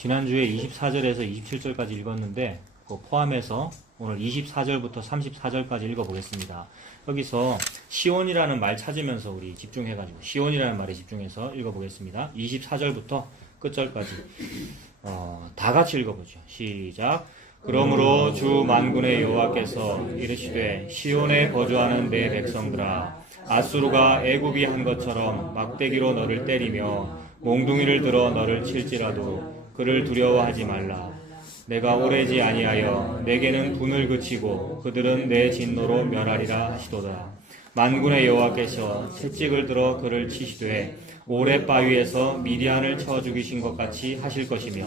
지난주에 24절에서 27절까지 읽었는데 그거 포함해서 오늘 24절부터 34절까지 읽어보겠습니다. 여기서 시온이라는 말 찾으면서 우리 집중해가지고 시온이라는 말에 집중해서 읽어보겠습니다. 24절부터 끝절까지 다 같이 읽어보죠. 시작. 그러므로 주 만군의 여호와께서 이르시되 시온에 거주하는 내 백성들아, 아수르가 애굽이 한 것처럼 막대기로 너를 때리며 몽둥이를 들어 너를 칠지라도 그를 두려워하지 말라. 내가 오래지 아니하여 내게는 분을 그치고 그들은 내 진노로 멸하리라 하시도다. 만군의 여호와께서 채찍을 들어 그를 치시되 오랫바위에서 미디안을 쳐 죽이신 것 같이 하실 것이며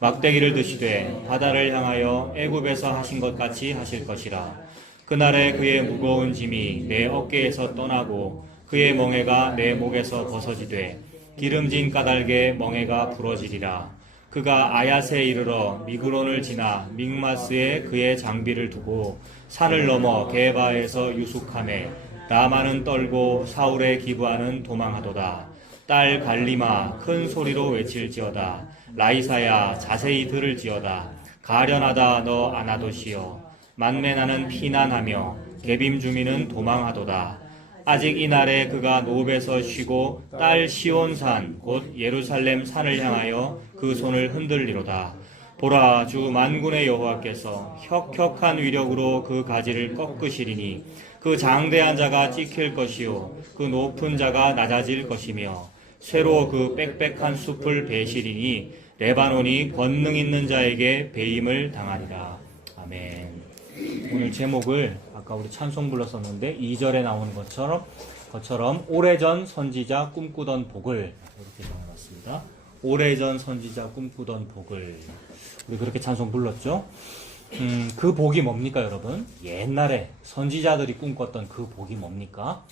막대기를 드시되 바다를 향하여 애굽에서 하신 것 같이 하실 것이라. 그날에 그의 무거운 짐이 내 어깨에서 떠나고 그의 멍에가 내 목에서 벗어지되 기름진 까닭에 멍에가 부러지리라. 그가 아얏에 이르러 미그론을 지나 믹마스에 그의 장비를 두고 산을 넘어 게바에서 유숙하매 라마는 떨고 사울의 기브아는 도망하도다. 딸 갈리마 큰 소리로 외칠지어다. 라이사야 자세히 들을지어다. 가련하다 너 아나도시여. 만메나는 피난하며 게빔 주민은 도망하도다. 아직 이날에 그가 노베서 쉬고 딸 시온산 곧 예루살렘 산을 향하여 그 손을 흔들리로다. 보라, 주 만군의 여호와께서 혁혁한 위력으로 그 가지를 꺾으시리니 그 장대한 자가 찍힐 것이요 그 높은 자가 낮아질 것이며 쇠로 그 빽빽한 숲을 베시리니 레바논이 권능 있는 자에게 배임을 당하리라. 아멘. 오늘 제목을 아까 우리 찬송 불렀었는데 2절에 나오는 것처럼 오래전 선지자 꿈꾸던 복을 이렇게 정해놨습니다. 오래전 선지자 꿈꾸던 복을 우리 그렇게 찬송 불렀죠. 그 복이 뭡니까 여러분? 옛날에 선지자들이 꿈꿨던 그 복이 뭡니까?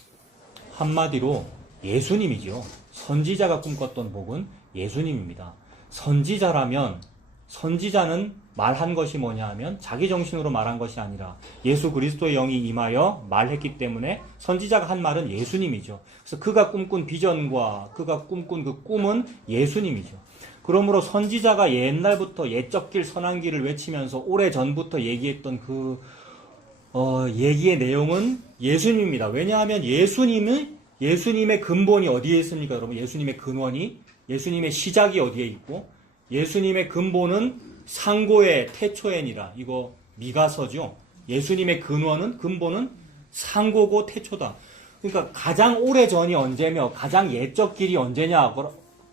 한마디로 예수님이죠. 선지자가 꿈꿨던 복은 예수님입니다. 선지자라면 선지자는 말한 것이 뭐냐 하면 자기 정신으로 말한 것이 아니라 예수 그리스도의 영이 임하여 말했기 때문에 선지자가 한 말은 예수님이죠. 그래서 그가 꿈꾼 비전과 그가 꿈꾼 그 꿈은 예수님이죠. 그러므로 선지자가 옛날부터 옛적 길 선한 길을 외치면서 오래전부터 얘기했던 그 얘기의 내용은 예수님입니다. 왜냐하면 예수님의 근본이 어디에 있습니까 여러분? 예수님의 근원이, 예수님의 시작이 어디에 있고 예수님의 근본은 상고의 태초에니라. 이거 미가서죠. 예수님의 근본은 상고고 태초다. 그러니까 가장 오래전이 언제며 가장 옛적 길이 언제냐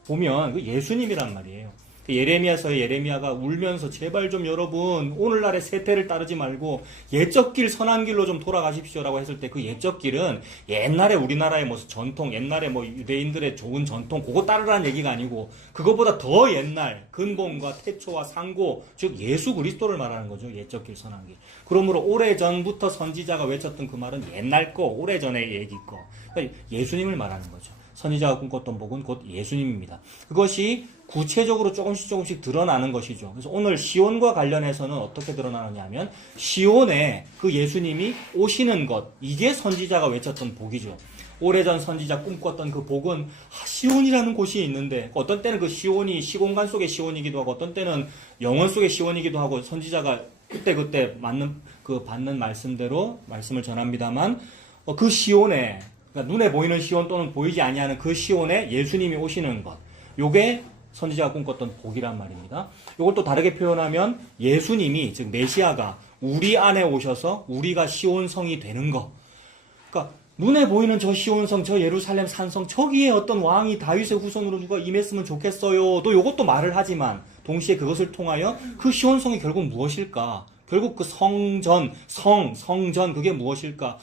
보면 그 예수님이란 말이에요. 예레미야서에 예레미야가 울면서 제발 좀 여러분 오늘날의 세태를 따르지 말고 옛적 길 선한 길로 좀 돌아가십시오라고 했을 때 그 옛적 길은 옛날에 우리나라의 무슨 전통, 옛날에 뭐 유대인들의 좋은 전통 그거 따르라는 얘기가 아니고 그거보다 더 옛날 근본과 태초와 상고 즉 예수 그리스도를 말하는 거죠. 옛적 길 선한 길. 그러므로 오래전부터 선지자가 외쳤던 그 말은 옛날 거, 오래전의 얘기 거. 그러니까 예수님을 말하는 거죠. 선지자가 꿈꿨던 복은 곧 예수님입니다. 그것이 구체적으로 조금씩 드러나는 것이죠. 그래서 오늘 시온과 관련해서는 어떻게 드러나느냐 하면 시온에 그 예수님이 오시는 것, 이게 선지자가 외쳤던 복이죠. 오래전 선지자 꿈꿨던 그 복은 시온이라는 곳이 있는데 어떤 때는 그 시온이 시공간 속의 시온이기도 하고 어떤 때는 영원 속의 시온이기도 하고 선지자가 그때 받는 말씀대로 말씀을 전합니다만 그 시온에 그러니까 눈에 보이는 시온 또는 보이지 아니하는 그 시온에 예수님이 오시는 것, 요게 선지자가 꿈꿨던 복이란 말입니다. 이걸 또 다르게 표현하면 예수님이 즉 메시아가 우리 안에 오셔서 우리가 시온성이 되는 것. 그러니까 눈에 보이는 저 시온성, 저 예루살렘 산성, 저기에 어떤 왕이 다윗의 후손으로 누가 임했으면 좋겠어요. 또 이것도 말을 하지만 동시에 그것을 통하여 그 시온성이 결국 무엇일까? 결국 그 성전 그게 무엇일까?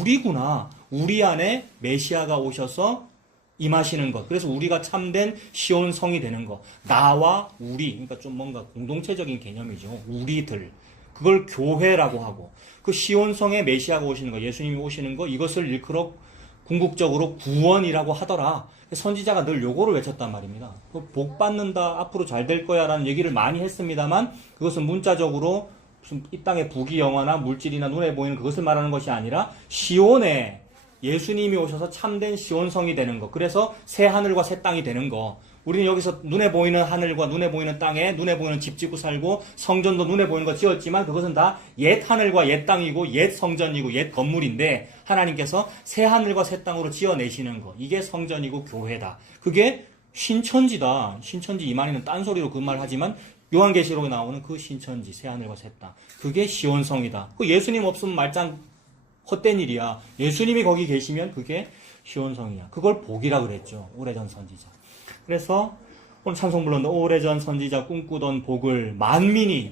우리구나. 우리 안에 메시아가 오셔서 임하시는 것. 그래서 우리가 참된 시온성이 되는 것. 나와 우리. 그러니까 좀 뭔가 공동체적인 개념이죠. 우리들. 그걸 교회라고 하고. 그 시온성에 메시아가 오시는 것, 예수님이 오시는 것, 이것을 일컬어 궁극적으로 구원이라고 하더라. 선지자가 늘 요거를 외쳤단 말입니다. 복 받는다, 앞으로 잘 될 거야 라는 얘기를 많이 했습니다만 그것은 문자적으로 무슨 이 땅의 부귀영화나 물질이나 눈에 보이는 그것을 말하는 것이 아니라 시온에 예수님이 오셔서 참된 시온성이 되는 것. 그래서 새 하늘과 새 땅이 되는 것. 우리는 여기서 눈에 보이는 하늘과 눈에 보이는 땅에 눈에 보이는 집 짓고 살고 성전도 눈에 보이는 거 지었지만 그것은 다 옛 하늘과 옛 땅이고 옛 성전이고 옛 건물인데 하나님께서 새 하늘과 새 땅으로 지어내시는 거 이게 성전이고 교회다. 그게 신천지다. 신천지 이만희는 딴소리로 그 말 하지만 요한계시록에 나오는 그 신천지 새 하늘과 새 땅 그게 시온성이다. 그 예수님 없으면 말짱 헛된 일이야. 예수님이 거기 계시면 그게 시온성이야. 그걸 복이라 그랬죠. 오래전 선지자. 그래서 오늘 찬송 불렀는데 오래전 선지자 꿈꾸던 복을 만민이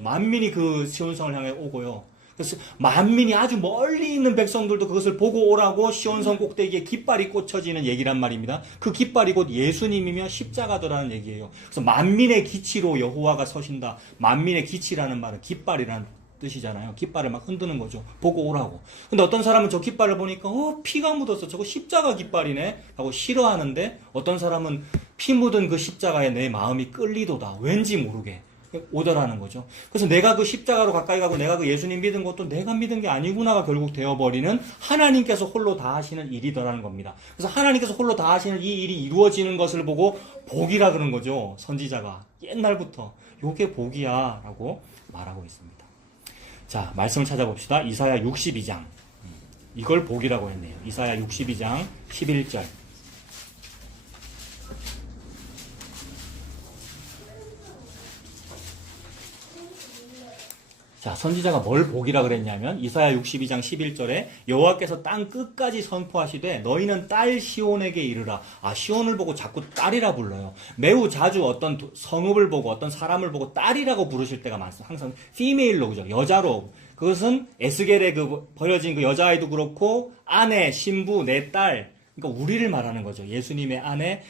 그 시온성을 향해 오고요. 그래서 만민이 아주 멀리 있는 백성들도 그것을 보고 오라고 시온성 꼭대기에 깃발이 꽂혀지는 얘기란 말입니다. 그 깃발이 곧 예수님이며 십자가더라는 얘기예요. 그래서 만민의 기치로 여호와가 서신다. 만민의 기치라는 말은 깃발이라는 뜻이잖아요. 깃발을 막 흔드는 거죠. 보고 오라고. 근데 어떤 사람은 저 깃발을 보니까 피가 묻었어. 저거 십자가 깃발이네 하고 싫어하는데 어떤 사람은 피 묻은 그 십자가에 내 마음이 끌리도다. 왠지 모르게 오더라는 거죠. 그래서 내가 그 십자가로 가까이 가고 내가 그 예수님 믿은 것도 내가 믿은 게 아니구나가 결국 되어버리는 하나님께서 홀로 다 하시는 일이더라는 겁니다. 그래서 하나님께서 홀로 다 하시는 이 일이 이루어지는 것을 보고 복이라 그런 거죠. 선지자가 옛날부터 요게 복이야 라고 말하고 있습니다. 자, 말씀을 찾아봅시다. 이사야 62장. 이걸 복이라고 했네요. 이사야 62장 11절. 자, 선지자가 뭘 복이라 그랬냐면 이사야 62장 11절에 여호와께서 땅 끝까지 선포하시되 너희는 딸 시온에게 이르라. 시온을 보고 자꾸 딸이라 불러요. 매우 자주 어떤 성읍을 보고 어떤 사람을 보고 딸이라고 부르실 때가 많습니다. 항상 피메일로 그죠? 여자로. 그것은 에스겔의 그 버려진 그 여자아이도 그렇고 아내, 신부, 내 딸. 그러니까 우리를 말하는 거죠. 예수님의 아내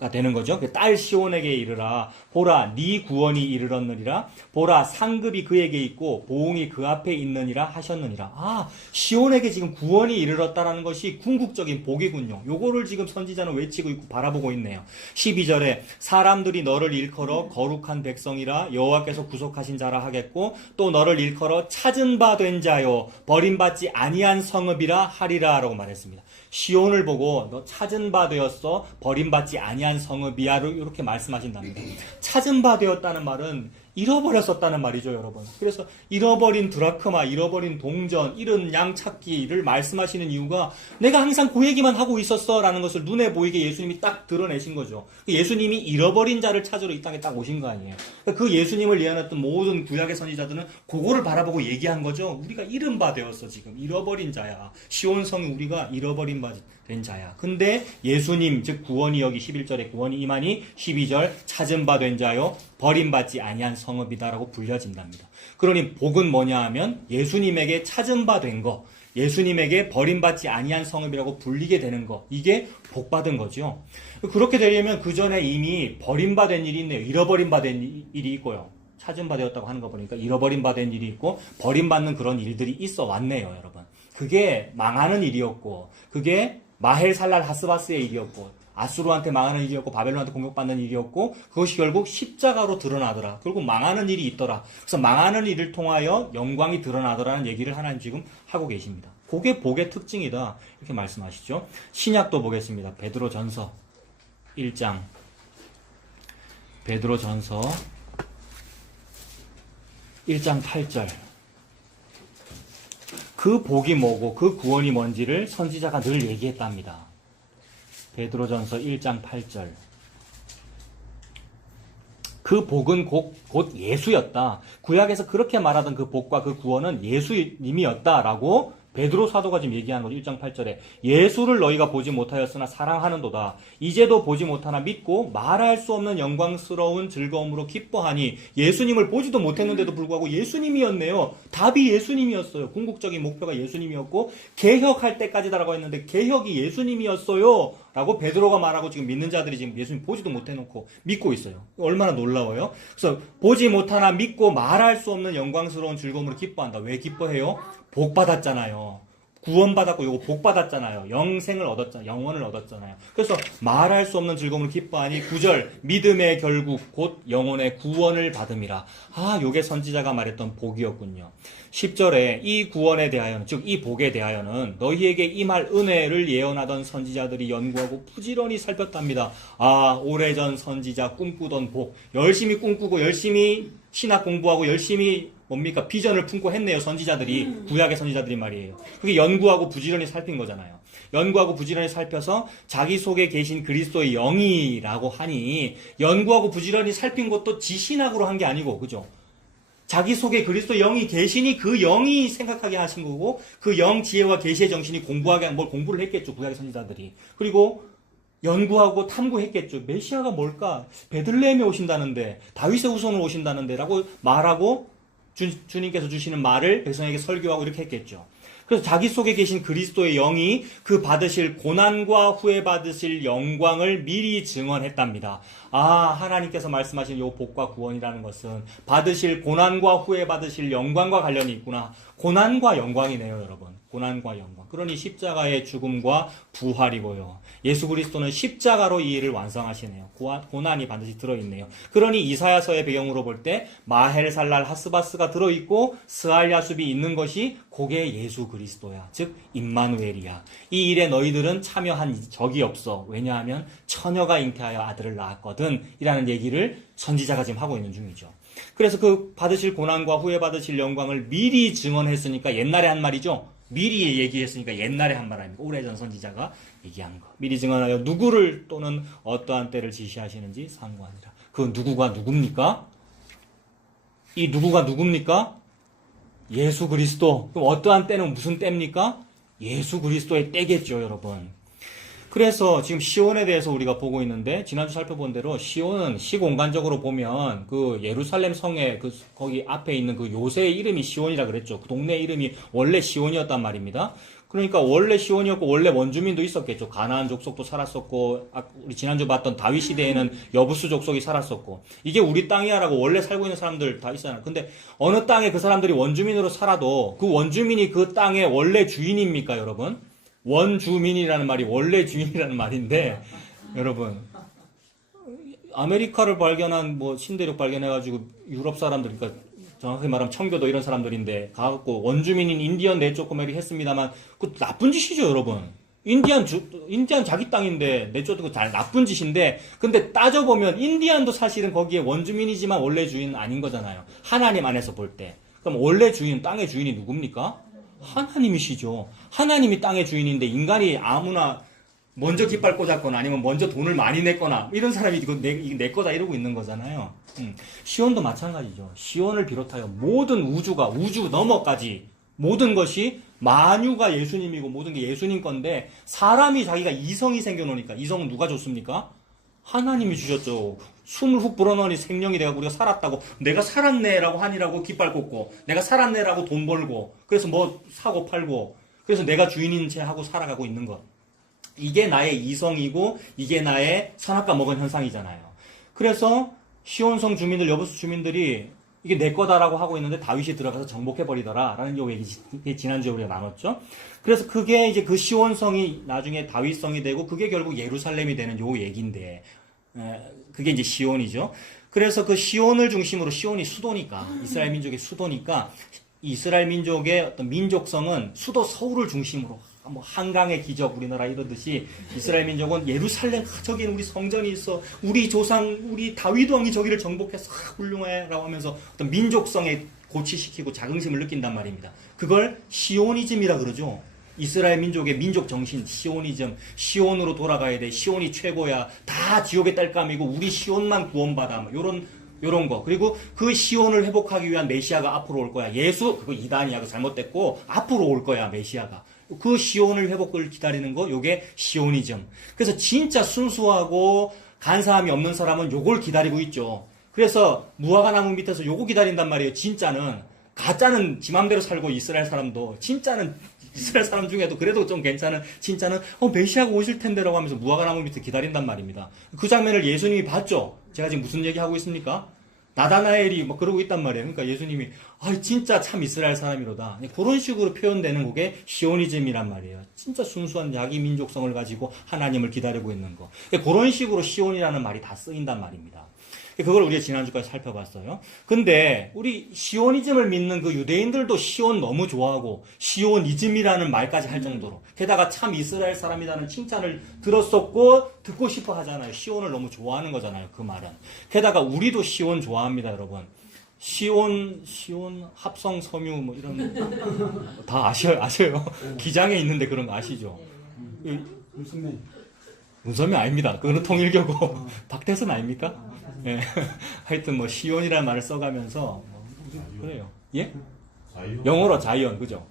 가 되는 거죠. 딸 시온에게 이르라. 보라 네 구원이 이르렀느니라. 보라 상급이 그에게 있고 보응이 그 앞에 있느니라 하셨느니라. 시온에게 지금 구원이 이르렀다라는 것이 궁극적인 복이군요. 요거를 지금 선지자는 외치고 있고 바라보고 있네요. 12절에 사람들이 너를 일컬어 거룩한 백성이라 여호와께서 구속하신 자라 하겠고 또 너를 일컬어 찾은 바 된 자요 버림받지 아니한 성읍이라 하리라 라고 말했습니다. 시온을 보고 너 찾은 바 되었어 버림받지 아니한 성읍이야 이렇게 말씀하신답니다. 찾은 바 되었다는 말은 잃어버렸었다는 말이죠, 여러분. 그래서 잃어버린 드라크마, 잃어버린 동전, 잃은 양 찾기를 말씀하시는 이유가 내가 항상 그 얘기만 하고 있었어 라는 것을 눈에 보이게 예수님이 딱 드러내신 거죠. 예수님이 잃어버린 자를 찾으러 이 땅에 딱 오신 거 아니에요. 그 예수님을 예언했던 모든 구약의 선지자들은 그거를 바라보고 얘기한 거죠. 우리가 잃은 바 되었어 지금. 잃어버린 자야. 시온성이 우리가 잃어버린 바 된 자야. 근데 예수님 즉 구원이 여기 11절에 구원이 임하니 12절 찾은 바 된 자요 버림받지 아니한 성읍이다라고 불려진답니다. 그러니 복은 뭐냐 하면 예수님에게 찾은 바 된 거, 예수님에게 버림받지 아니한 성읍이라고 불리게 되는 거, 이게 복받은 거죠. 그렇게 되려면 그 전에 이미 버림받은 일이 있네요. 잃어버린 바 된 일이 있고요. 찾은 바 되었다고 하는 거 보니까 잃어버린 바 된 일이 있고 버림받는 그런 일들이 있어 왔네요, 여러분. 그게 망하는 일이었고 그게 마헬살랄 하스바스의 일이었고 아수르한테 망하는 일이었고 바벨론한테 공격받는 일이었고 그것이 결국 십자가로 드러나더라. 결국 망하는 일이 있더라. 그래서 망하는 일을 통하여 영광이 드러나더라는 얘기를 하나님 지금 하고 계십니다. 그게 복의 특징이다. 이렇게 말씀하시죠. 신약도 보겠습니다. 베드로전서 1장. 베드로전서 1장 8절. 그 복이 뭐고 그 구원이 뭔지를 선지자가 늘 얘기했답니다. 베드로전서 1장 8절. 그 복은 곧 예수였다. 구약에서 그렇게 말하던 그 복과 그 구원은 예수님이었다라고 베드로 사도가 지금 얘기하는 거죠. 1장 8절에 예수를 너희가 보지 못하였으나 사랑하는도다. 이제도 보지 못하나 믿고 말할 수 없는 영광스러운 즐거움으로 기뻐하니 예수님을 보지도 못했는데도 불구하고 예수님이었네요. 답이 예수님이었어요. 궁극적인 목표가 예수님이었고 개혁할 때까지다라고 했는데 개혁이 예수님이었어요. 라고 베드로가 말하고 지금 믿는 자들이 지금 예수님 보지도 못해놓고 믿고 있어요. 얼마나 놀라워요. 그래서 보지 못하나 믿고 말할 수 없는 영광스러운 즐거움으로 기뻐한다. 왜 기뻐해요? 복 받았잖아요. 구원받았고 이거 복 받았잖아요. 영생을 얻었잖아요. 영원을 얻었잖아요. 그래서 말할 수 없는 즐거움을 기뻐하니 9절 믿음의 결국 곧 영혼의 구원을 받음이라. 요게 선지자가 말했던 복이었군요. 10절에 이 구원에 대하여는, 즉 이 복에 대하여는 너희에게 임할 은혜를 예언하던 선지자들이 연구하고 부지런히 살폈답니다. 아, 오래전 선지자 꿈꾸던 복, 열심히 꿈꾸고 열심히 신학 공부하고 열심히 뭡니까? 비전을 품고 했네요. 선지자들이, 구약의 선지자들이 말이에요. 그게 연구하고 부지런히 살핀 거잖아요. 연구하고 부지런히 살펴서 자기 속에 계신 그리스도의 영이라고 하니, 연구하고 부지런히 살핀 것도 지신학으로 한 게 아니고, 그죠? 자기 속에 그리스도 영이 계시니 그 영이 생각하게 하신 거고, 그 영 지혜와 계시의 정신이 공부하게 뭘 공부를 했겠죠. 구약의 선지자들이. 그리고 연구하고 탐구했겠죠. 메시아가 뭘까? 베들레헴에 오신다는데, 다윗의 후손으로 오신다는데 라고 말하고, 주님께서 주시는 말을 백성에게 설교하고 이렇게 했겠죠. 그래서 자기 속에 계신 그리스도의 영이 그 받으실 고난과 후에 받으실 영광을 미리 증언했답니다. 아, 하나님께서 말씀하신 요 복과 구원이라는 것은 받으실 고난과 후에 받으실 영광과 관련이 있구나. 고난과 영광이네요, 여러분. 고난과 영광. 그러니 십자가의 죽음과 부활이고요. 예수 그리스도는 십자가로 이 일을 완성하시네요. 고난이 반드시 들어있네요. 그러니 이사야서의 배경으로 볼 때 마헬살랄 하스바스가 들어있고 스알야숲이 있는 것이 그게 예수 그리스도야. 즉 임마누엘이야. 이 일에 너희들은 참여한 적이 없어. 왜냐하면 처녀가 잉태하여 아들을 낳았거든 이라는 얘기를 선지자가 지금 하고 있는 중이죠. 그래서 그 받으실 고난과 후에 받으실 영광을 미리 증언했으니까 옛날에 한 말이죠. 미리 얘기했으니까 옛날에 한 말 아닙니까? 오래전 선지자가 얘기한 거. 미리 증언하여 누구를 또는 어떠한 때를 지시하시는지 상고하니라. 그 누구가 누굽니까? 이 누구가 누굽니까? 예수 그리스도. 그럼 어떠한 때는 무슨 때입니까? 예수 그리스도의 때겠죠, 여러분. 그래서 지금 시온에 대해서 우리가 보고 있는데, 지난주 살펴본 대로 시온은 시공간적으로 보면 그 예루살렘 성의 그 거기 앞에 있는 그 요새의 이름이 시온이라 그랬죠. 그 동네 이름이 원래 시온이었단 말입니다. 그러니까 원래 시온이었고 원래 원주민도 있었겠죠. 가나안 족속도 살았었고, 우리 지난주 봤던 다윗 시대에는 여부수 족속이 살았었고, 이게 우리 땅이야라고 원래 살고 있는 사람들 다 있잖아요. 근데 어느 땅에 그 사람들이 원주민으로 살아도 그 원주민이 그 땅의 원래 주인입니까, 여러분? 원주민이라는 말이 원래 주인이라는 말인데, 여러분, 아메리카를 발견한 뭐 신대륙 발견해가지고 유럽 사람들, 그러니까 정확히 말하면 청교도 이런 사람들인데 가갖고 원주민인 인디언 내쫓고메리 했습니다만, 그 나쁜 짓이죠, 여러분. 인디안 자기 땅인데 내쫓고 잘 나쁜 짓인데, 근데 따져보면 인디안도 사실은 거기에 원주민이지만 원래 주인 아닌 거잖아요. 하나님 안에서 볼 때. 그럼 원래 주인, 땅의 주인이 누굽니까? 하나님이시죠. 하나님이 땅의 주인인데 인간이 아무나 먼저 깃발 꽂았거나 아니면 먼저 돈을 많이 냈거나 이런 사람이 이거 내 거다 이러고 있는 거잖아요. 시온도 마찬가지죠. 시온을 비롯하여 모든 우주가 우주 너머까지 모든 것이 만유가 예수님이고 모든 게 예수님 건데, 사람이 자기가 이성이 생겨놓으니까, 이성은 누가 줬습니까? 하나님이 주셨죠. 숨을 훅 불어넣으니 생명이 돼가지고 우리가 살았다고, 내가 살았네라고 하니라고 깃발 꽂고, 내가 살았네라고 돈 벌고, 그래서 뭐 사고 팔고, 그래서 내가 주인인 채 하고 살아가고 있는 것. 이게 나의 이성이고 이게 나의 선악과 먹은 현상이잖아요. 그래서 시온성 주민들, 여부수 주민들이 이게 내 거다라고 하고 있는데 다윗이 들어가서 정복해버리더라 라는 요 얘기 지난주에 우리가 나눴죠. 그래서 그게 이제 그 시온성이 나중에 다윗성이 되고 그게 결국 예루살렘이 되는 요 얘기인데, 그게 이제 시온이죠. 그래서 그 시온을 중심으로, 시온이 수도니까, 이스라엘 민족의 수도니까, 이스라엘 민족의 어떤 민족성은 수도 서울을 중심으로, 뭐 한강의 기적 우리나라 이러듯이 이스라엘 민족은 예루살렘, 저기는 우리 성전이 있어, 우리 조상 우리 다윗 왕이 저기를 정복해서 훌륭해라고 하면서 어떤 민족성에 고취시키고 자긍심을 느낀단 말입니다. 그걸 시오니즘이라 그러죠. 이스라엘 민족의 민족 정신, 시오니즘. 시온으로 돌아가야 돼, 시온이 최고야, 다 지옥의 딸감이고 우리 시온만 구원받아, 뭐 요런 거. 그리고 그 시온을 회복하기 위한 메시아가 앞으로 올 거야. 예수, 그거 이단이야, 그거 잘못됐고 앞으로 올 거야, 메시아가. 그 시온을 회복을 기다리는 거, 요게 시오니즘. 그래서 진짜 순수하고 간사함이 없는 사람은 요걸 기다리고 있죠. 그래서 무화과 나무 밑에서 요거 기다린단 말이에요. 진짜는. 가짜는 지 맘대로 살고, 이스라엘 사람도. 진짜는 이스라엘 사람 중에도 그래도 좀 괜찮은, 진짜는 메시아가 오실 텐데라고 하면서 무화과 나무 밑에 기다린단 말입니다. 그 장면을 예수님이 봤죠. 제가 지금 무슨 얘기하고 있습니까? 나다나엘이 막 그러고 있단 말이에요. 그러니까 예수님이 진짜 참 이스라엘 사람이로다. 그런 식으로 표현되는 게 시오니즘이란 말이에요. 진짜 순수한 자기 민족성을 가지고 하나님을 기다리고 있는 거. 그런 식으로 시온이라는 말이 다 쓰인단 말입니다. 그걸 우리가 지난주까지 살펴봤어요. 근데 우리 시오니즘을 믿는 그 유대인들도 시온 너무 좋아하고 시오니즘이라는 말까지 할 정도로 게다가 참 이스라엘 사람이라는 칭찬을 들었었고 듣고 싶어 하잖아요. 시온을 너무 좋아하는 거잖아요. 그 말은. 게다가 우리도 시온 좋아합니다, 여러분. 시온 합성 섬유 뭐 이런 다 아셔요. 기장에 있는데 그런 거 아시죠? 문선명 아닙니다. 그거는 통일교고 박태선 아닙니까? 예. 하여튼 뭐 시온이라는 말을 써가면서 그래요. 예? 영어로 자이언 그죠?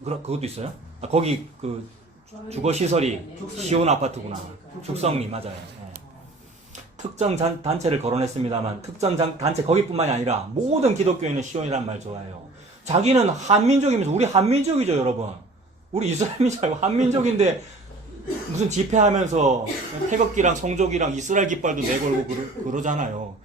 그것도 있어요? 아, 거기 그 주거 시설이 시온 아파트구나. 죽성리 맞아요. 예. 특정 단체를 거론했습니다만 특정 단체 거기뿐만이 아니라 모든 기독교인은 시온이라는 말 좋아해요. 자기는 한민족이면서 우리 한민족이죠, 여러분. 우리 이스라엘 민족 아니고 한민족인데 무슨 집회하면서 태극기랑 성족이랑 이스라엘 깃발도 내걸고 그러잖아요.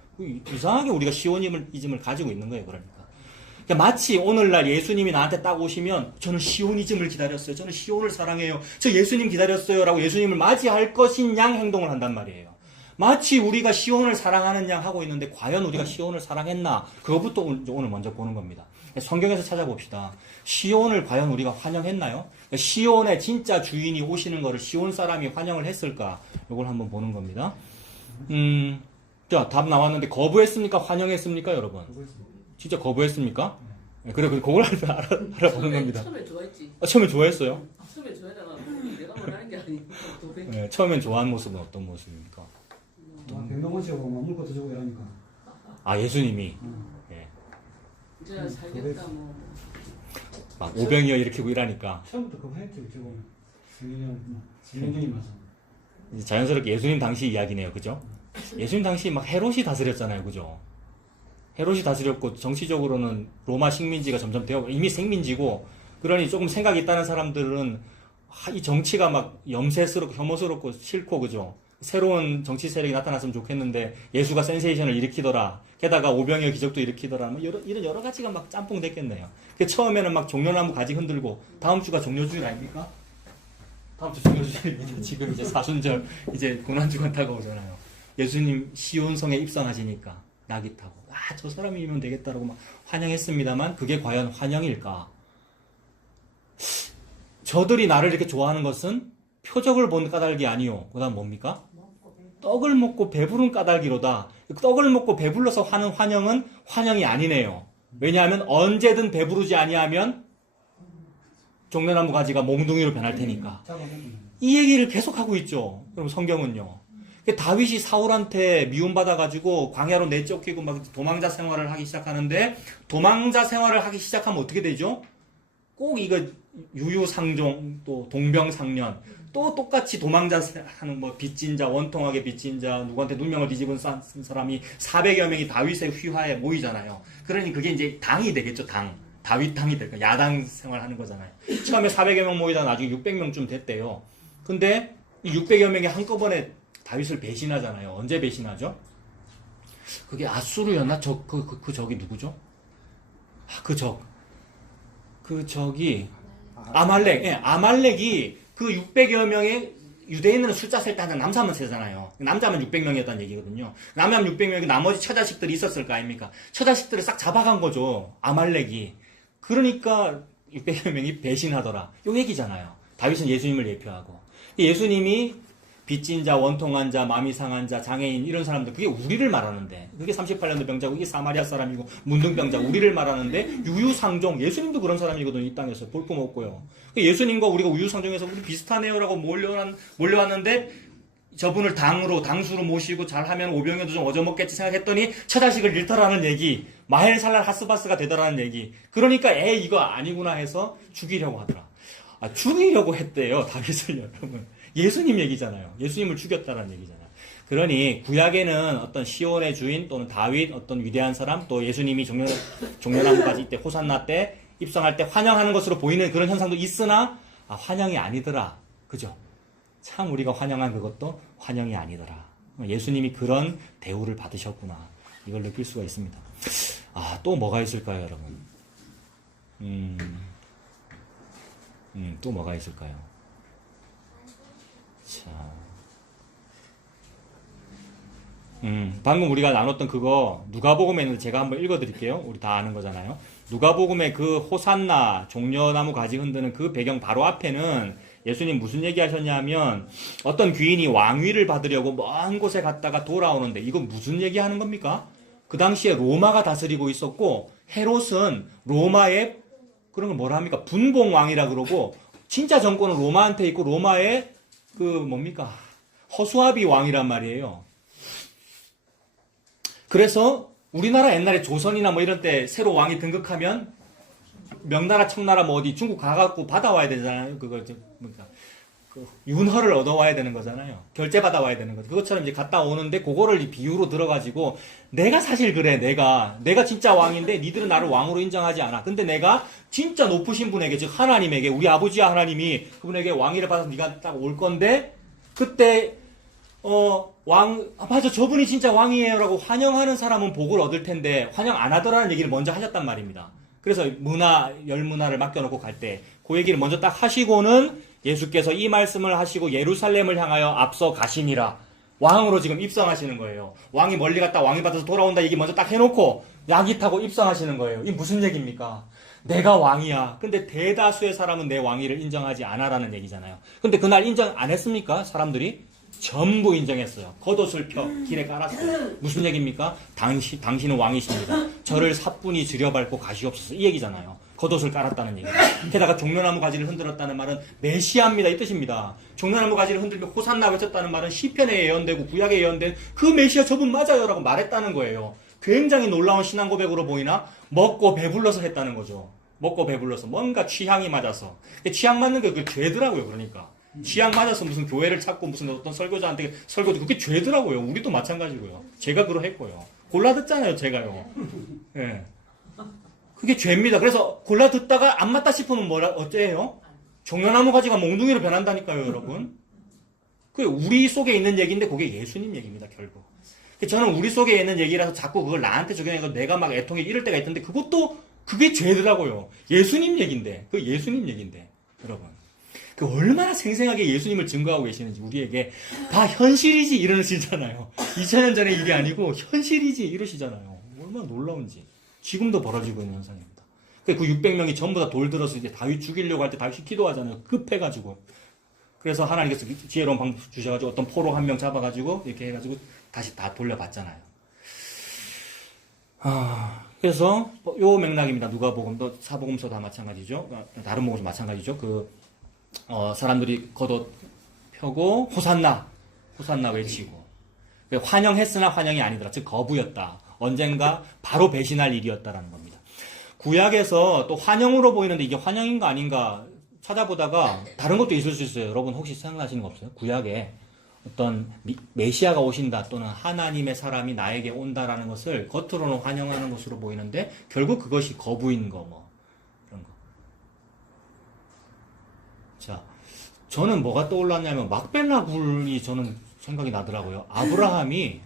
이상하게 우리가 시오니즘을 가지고 있는 거예요. 그러니까 마치 오늘날 예수님이 나한테 딱 오시면 저는 시오니즘을 기다렸어요. 저는 시온을 사랑해요. 저 예수님 기다렸어요. 라고 예수님을 맞이할 것인 양 행동을 한단 말이에요. 마치 우리가 시온을 사랑하는 양 하고 있는데 과연 우리가 시온을 사랑했나? 그것부터 오늘 먼저 보는 겁니다. 성경에서 찾아봅시다. 시온을 과연 우리가 환영했나요? 시온의 진짜 주인이 오시는 것을 시온 사람이 환영을 했을까? 이걸 한번 보는 겁니다. 자, 답 나왔는데 거부했습니까? 환영했습니까, 여러분? 진짜 거부했습니까? 그래, 그걸 알아보는 겁니다. 처음에 좋아했지. 처음에 좋아했어요? 처음에 좋아하다가 내가 원하는 게 아니고 네, 처음엔 좋아하는 모습은 어떤 모습입니까? 백명원 씨하고 먹을 것도 주고 이러니까. 아, 예수님이. 이제 살겠다 뭐. 막 오병이어 일으키고 이러니까. 처음부터 그거 했죠, 지금. 진행형이 맞아. 이제 자연스럽게 예수님 당시 이야기네요, 그죠? 예수님 당시 막 헤롯이 다스렸잖아요, 그죠? 헤롯이 다스렸고 정치적으로는 로마 식민지가 점점 되어 이미 생민지고 그러니 조금 생각이 있다는 사람들은 이 정치가 막 염세스럽고 혐오스럽고 싫고 그죠? 새로운 정치 세력이 나타났으면 좋겠는데 예수가 센세이션을 일으키더라. 게다가 오병이어 기적도 일으키더라. 뭐 이런 여러 가지가 막 짬뽕 됐겠네요. 처음에는 막 종려나무 가지 흔들고 다음 주가 종려주일 아닙니까? 다음 주 종려주일입니다. 지금 이제 사순절 이제 고난주간 다가오잖아요. 예수님 시온성에 입성하시니까 낙이 타고 저 사람이면 되겠다라고 막 환영했습니다만 그게 과연 환영일까? 저들이 나를 이렇게 좋아하는 것은 표적을 본 까닭이 아니요. 그 다음 뭡니까? 떡을 먹고 배부른 까닭이로다. 떡을 먹고 배불러서 하는 환영은 환영이 아니네요. 왜냐하면 언제든 배부르지 아니하면 종려나무 가지가 몽둥이로 변할 테니까. 이 얘기를 계속하고 있죠. 그럼 성경은요. 다윗이 사울한테 미움받아가지고 광야로 내쫓기고 막 도망자 생활을 하기 시작하는데 도망자 생활을 하기 시작하면 어떻게 되죠? 꼭 이거 유유상종 또 동병상련 또 똑같이 도망자 하는 뭐 빚진 자 원통하게 빚진 자 누구한테 누명을 뒤집은 사람이 400여 명이 다윗의 휘하에 모이잖아요. 그러니 그게 이제 당이 되겠죠. 다윗 당이 될까 야당 생활하는 거잖아요. 처음에 400여 명 모이다가 나중에 600명쯤 됐대요. 근데 이 600여 명이 한꺼번에 다윗을 배신하잖아요. 언제 배신하죠? 그게 아수르였나? 그 적이 누구죠? 그 적이 아말렉. 예, 아말렉이 그 600여 명의 유대인은 숫자 셀 때 항상 남자만 세잖아요. 남자만 600명이었다는 얘기거든요. 남자만 600명이고 나머지 처자식들이 있었을 거 아닙니까? 처자식들을 싹 잡아간 거죠. 아말렉이. 그러니까 600여 명이 배신하더라. 요 얘기잖아요. 다윗은 예수님을 예표하고. 예수님이 빚진 자, 원통한 자, 마음이 상한 자, 장애인 이런 사람들 그게 우리를 말하는데 그게 38년도 병자고 이게 사마리아 사람이고 문둥병자 우리를 말하는데 유유상종 예수님도 그런 사람이거든요. 이 땅에서 볼품 없고요. 예수님과 우리가 우유상종에서 우리 비슷하네요라고 몰려왔는데 저분을 당수로 모시고 잘하면 오병이어도 좀 얻어먹겠지 생각했더니 처자식을 잃더라는 얘기 마헬살랄 하스바스가 되더라는 얘기 그러니까 이거 아니구나 해서 죽이려고 하더라. 죽이려고 했대요. 다윗을 여러분. 예수님 얘기잖아요. 예수님을 죽였다는 얘기잖아요. 그러니 구약에는 어떤 시온의 주인 또는 다윗 어떤 위대한 사람 또 예수님이 종려나무까지 이때 호산나 때 입성할 때 환영하는 것으로 보이는 그런 현상도 있으나 환영이 아니더라. 그죠? 참 우리가 환영한 그것도 환영이 아니더라. 예수님이 그런 대우를 받으셨구나. 이걸 느낄 수가 있습니다. 또 뭐가 있을까요, 여러분? 또 뭐가 있을까요? 자, 방금 우리가 나눴던 그거 누가복음에 있는데 제가 한번 읽어드릴게요. 우리 다 아는 거잖아요. 누가복음의 그 호산나 종려나무 가지 흔드는 그 배경 바로 앞에는 예수님 무슨 얘기하셨냐면 어떤 귀인이 왕위를 받으려고 먼 곳에 갔다가 돌아오는데 이거 무슨 얘기하는 겁니까? 그 당시에 로마가 다스리고 있었고 헤롯은 로마의 그런 걸 뭐라 합니까? 분봉왕이라 그러고 진짜 정권은 로마한테 있고 로마의 그 뭡니까? 허수아비 왕이란 말이에요. 그래서 우리나라 옛날에 조선이나 뭐 이런 때 새로 왕이 등극하면 명나라 청나라 뭐 어디 중국 가갖고 받아와야 되잖아요. 그걸 뭡니까? 그 윤허를 얻어와야 되는 거잖아요. 결제 받아와야 되는 거죠. 그것처럼 이제 갔다 오는데 그거를 비유로 들어가지고 내가 사실 그래. 내가 진짜 왕인데 니들은 나를 왕으로 인정하지 않아. 근데 내가 진짜 높으신 분에게 즉 하나님에게 우리 아버지와 하나님이 그분에게 왕위를 받아서 네가 딱 올 건데 그때 맞아, 저분이 진짜 왕이에요라고 환영하는 사람은 복을 얻을 텐데, 환영 안 하더라는 얘기를 먼저 하셨단 말입니다. 그래서 열문화를 맡겨놓고 갈 때, 그 얘기를 먼저 딱 하시고는 예수께서 이 말씀을 하시고 예루살렘을 향하여 앞서 가시니라. 왕으로 지금 입성하시는 거예요. 왕이 멀리 갔다 왕위 받아서 돌아온다 얘기 먼저 딱 해놓고, 야기 타고 입성하시는 거예요. 이게 무슨 얘기입니까? 내가 왕이야. 근데 대다수의 사람은 내 왕위를 인정하지 않아라는 얘기잖아요. 근데 그날 인정 안 했습니까? 사람들이? 전부 인정했어요. 겉옷을 펴 길에 깔았어요. 무슨 얘기입니까? 당신은 왕이십니다. 저를 사뿐히 들여밟고 가시옵소서. 이 얘기잖아요. 겉옷을 깔았다는 얘기. 게다가 종려나무 가지를 흔들었다는 말은 메시아입니다. 이 뜻입니다. 종려나무 가지를 흔들며 호산나 외쳤다는 말은 시편에 예언되고 구약에 예언된 그 메시아 저분 맞아요 라고 말했다는 거예요. 굉장히 놀라운 신앙 고백으로 보이나? 먹고 배불러서 했다는 거죠. 먹고 배불러서 뭔가 취향이 맞아서. 취향 맞는 게 그 죄더라고요. 그러니까 취향 맞아서 무슨 교회를 찾고 무슨 어떤 설교자한테 설교도 그게 죄더라고요. 우리도 마찬가지고요. 제가 그러했고요. 골라 듣잖아요. 제가요. 예. 그게 죄입니다. 그래서 골라 듣다가 안 맞다 싶으면 어째요? 종려나무 가지가 몽둥이로 변한다니까요, 여러분. 그게 우리 속에 있는 얘기인데 그게 예수님 얘기입니다, 결국. 저는 우리 속에 있는 얘기라서 자꾸 그걸 나한테 적용해서 내가 막 애통해 이럴 때가 있던데 그게 죄더라고요. 예수님 얘기인데. 그 예수님 얘기인데, 여러분. 그 얼마나 생생하게 예수님을 증거하고 계시는지 우리에게 다 현실이지 이러시잖아요. 2000년 전의 일이 아니고 현실이지 이러시잖아요. 얼마나 놀라운지. 지금도 벌어지고 있는 현상입니다. 그 600명이 전부 다 돌 들어서 이제 다윗 죽이려고 할 때 다윗이 기도하잖아요. 급해가지고. 그래서 하나님께서 지혜로운 방법 주셔가지고 어떤 포로 한 명 잡아가지고 이렇게 해가지고 다시 다 돌려봤잖아요. 그래서 요 맥락입니다. 누가복음도 사복음서 다 마찬가지죠. 다른 복음도 마찬가지죠. 사람들이 겉옷 펴고 호산나 외치고 환영했으나 환영이 아니더라. 즉 거부였다. 언젠가 바로 배신할 일이었다라는 겁니다. 구약에서 또 환영으로 보이는데 이게 환영인가 아닌가 찾아보다가 다른 것도 있을 수 있어요. 여러분 혹시 생각나시는 거 없어요? 구약에 어떤 메시아가 오신다 또는 하나님의 사람이 나에게 온다라는 것을 겉으로는 환영하는 것으로 보이는데 결국 그것이 거부인 거 그런 거. 자, 저는 뭐가 떠올랐냐면 막벨라 굴이 저는 생각이 나더라고요. 아브라함이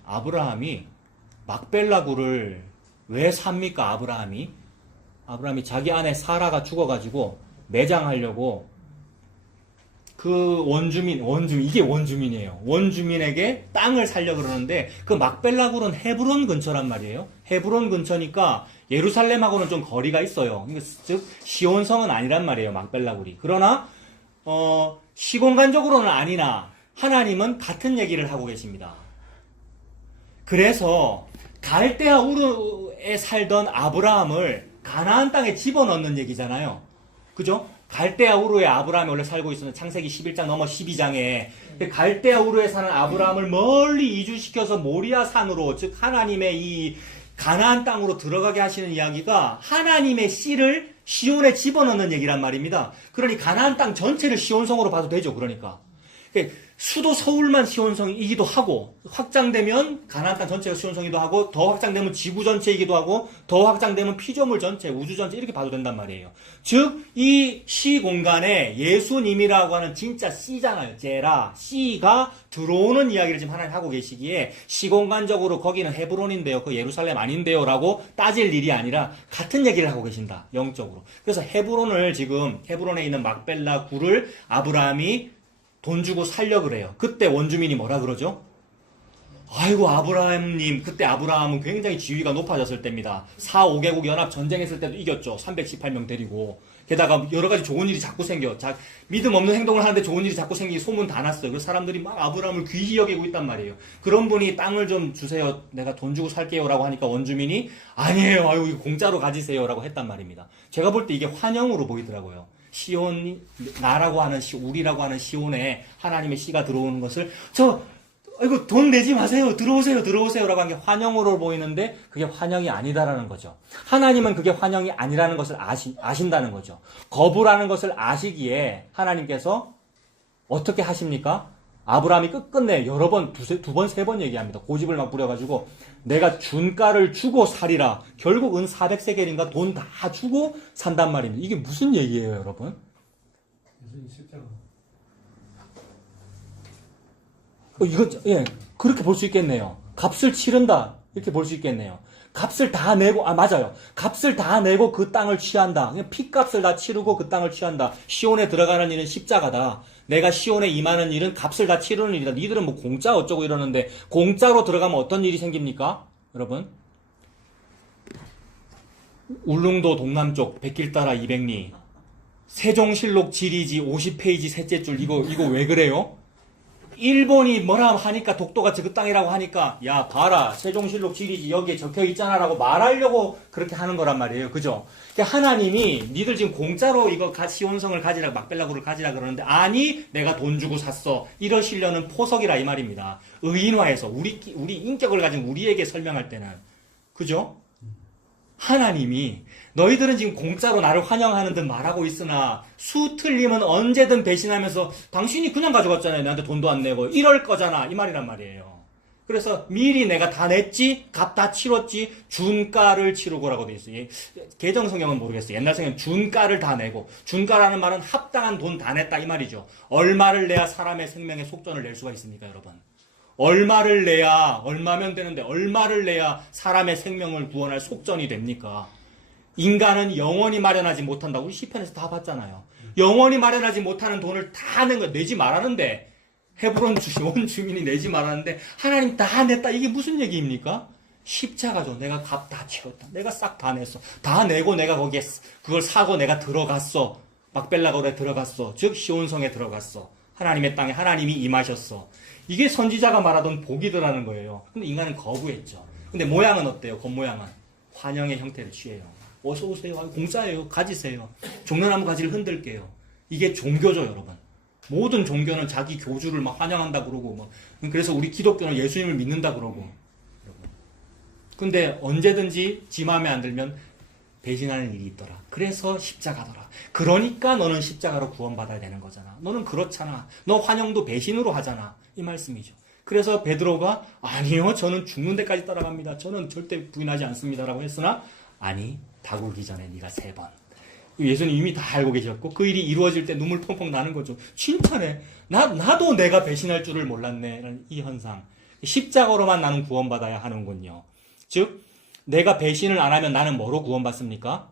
막벨라 굴을 왜 삽니까? 아브라함이 자기 아내 사라가 죽어가지고 매장하려고 그 이게 원주민이에요. 원주민에게 땅을 살려 그러는데 그 막벨라 굴은 헤브론 근처란 말이에요. 헤브론 근처니까 예루살렘하고는 좀 거리가 있어요. 즉 시온성은 아니란 말이에요. 막벨라 굴이. 그러나 시공간적으로는 아니나 하나님은 같은 얘기를 하고 계십니다. 그래서 갈대아 우르에 살던 아브라함을 가나안 땅에 집어넣는 얘기잖아요. 그죠? 갈대아 우르에 아브라함이 원래 살고 있었는데 창세기 11장 넘어 12장에 갈대아 우르에 사는 아브라함을 멀리 이주시켜서 모리아 산으로 즉 하나님의 이 가나안 땅으로 들어가게 하시는 이야기가 하나님의 씨를 시온에 집어넣는 얘기란 말입니다. 그러니 가나안 땅 전체를 시온성으로 봐도 되죠. 그러니까 수도 서울만 시온성이기도 하고 확장되면 가나안 땅 전체가 시온성이기도 하고 더 확장되면 지구 전체이기도 하고 더 확장되면 피조물 전체, 우주 전체 이렇게 봐도 된단 말이에요. 즉 이 시 공간에 예수님이라고 하는 진짜 씨잖아요. 제라, 씨가 들어오는 이야기를 지금 하나님 하고 계시기에 시공간적으로 거기는 헤브론인데요. 그 예루살렘 아닌데요. 라고 따질 일이 아니라 같은 얘기를 하고 계신다. 영적으로. 그래서 헤브론에 있는 막벨라 굴을 아브라함이 돈 주고 살려 그래요. 그때 원주민이 뭐라 그러죠? 아이고 아브라함님, 그때 아브라함은 굉장히 지위가 높아졌을 때입니다. 4, 5개국 연합 전쟁했을 때도 이겼죠. 318명 데리고. 게다가 여러 가지 좋은 일이 자꾸 생겨. 믿음 없는 행동을 하는데 좋은 일이 자꾸 생기니 소문 다 났어요. 그래서 사람들이 막 아브라함을 귀히 여기고 있단 말이에요. 그런 분이 땅을 좀 주세요. 내가 돈 주고 살게요라고 하니까 원주민이 아니에요. 아유 이거 공짜로 가지세요라고 했단 말입니다. 제가 볼 때 이게 환영으로 보이더라고요. 시온, 나라고 하는 우리라고 하는 시온에 하나님의 씨가 들어오는 것을 이거 돈 내지 마세요. 들어오세요. 라고 한 게 환영으로 보이는데 그게 환영이 아니다라는 거죠. 하나님은 그게 환영이 아니라는 것을 아신다는 거죠. 거부라는 것을 아시기에 하나님께서 어떻게 하십니까? 아브라함이 끝끝내 여러 번, 두 번, 세 번 얘기합니다. 고집을 막 부려가지고 내가 준가를 주고 살이라. 결국 은 400세겔인가 돈 다 주고 산단 말입니다. 이게 무슨 얘기예요, 여러분? 예수님 십자가. 그렇게 볼 수 있겠네요. 값을 치른다. 이렇게 볼 수 있겠네요. 값을 다 내고, 맞아요. 값을 다 내고 그 땅을 취한다. 그냥 핏값을 다 치르고 그 땅을 취한다. 시온에 들어가는 일은 십자가다. 내가 시온에 임하는 일은 값을 다 치르는 일이다. 니들은 뭐 공짜 어쩌고 이러는데, 공짜로 들어가면 어떤 일이 생깁니까? 여러분? 울릉도 동남쪽, 백길 따라 200리. 세종실록 지리지 50페이지 셋째 줄, 이거 왜 그래요? 일본이 뭐라 하니까 독도가 그 땅이라고 하니까 야 봐라 세종실록 지리지 여기에 적혀 있잖아라고 말하려고 그렇게 하는 거란 말이에요. 그죠? 그러니까 하나님이 니들 지금 공짜로 이거 시온성을 가지라 막벨라구를 가지라 그러는데 아니 내가 돈 주고 샀어 이러시려는 포석이라 이 말입니다. 의인화해서 우리 인격을 가진 우리에게 설명할 때는 그죠? 하나님이 너희들은 지금 공짜로 나를 환영하는 듯 말하고 있으나 수 틀림은 언제든 배신하면서 당신이 그냥 가져갔잖아요. 나한테 돈도 안 내고 이럴 거잖아. 이 말이란 말이에요. 그래서 미리 내가 다 냈지 값 다 치렀지 준가를 치르고라고 돼 있어요. 개정 성경은 모르겠어요. 옛날 성경은 준가를 다 내고 준가라는 말은 합당한 돈 다 냈다 이 말이죠. 얼마를 내야 사람의 생명의 속전을 낼 수가 있습니까 여러분? 얼마를 내야 얼마면 되는데 얼마를 내야 사람의 생명을 구원할 속전이 됩니까? 인간은 영원히 마련하지 못한다. 우리 시편에서 다 봤잖아요. 영원히 마련하지 못하는 돈을 다 낸 거 내지 말았는데 헤브론 온 주민이 내지 말았는데 하나님 다 냈다. 이게 무슨 얘기입니까? 십자가죠. 내가 값 다 치렀다. 내가 싹 다 냈어. 다 내고 내가 거기에 그걸 사고 내가 들어갔어. 막벨라거리에 들어갔어. 즉 시온성에 들어갔어. 하나님의 땅에 하나님이 임하셨어. 이게 선지자가 말하던 복이더라는 거예요. 근데 인간은 거부했죠. 근데 모양은 어때요? 겉모양은 환영의 형태를 취해요. 어서 오세요. 공짜예요. 가지세요. 종려나무 가지를 흔들게요. 이게 종교죠, 여러분. 모든 종교는 자기 교주를 막 환영한다 그러고 뭐. 그래서 우리 기독교는 예수님을 믿는다 그러고. 근데 언제든지 지 마음에 안 들면 배신하는 일이 있더라. 그래서 십자가더라. 그러니까 너는 십자가로 구원받아야 되는 거잖아. 너는 그렇잖아. 너 환영도 배신으로 하잖아. 이 말씀이죠. 그래서 베드로가 아니요. 저는 죽는 데까지 따라갑니다. 저는 절대 부인하지 않습니다라고 했으나 아니 다 굴기 전에 네가 3번. 예수님 이미 다 알고 계셨고 그 일이 이루어질 때 눈물 펑펑 나는 거죠. 진짜네. 나도 내가 배신할 줄을 몰랐네. 라는 이 현상. 십자가로만 나는 구원받아야 하는군요. 즉 내가 배신을 안 하면 나는 뭐로 구원받습니까?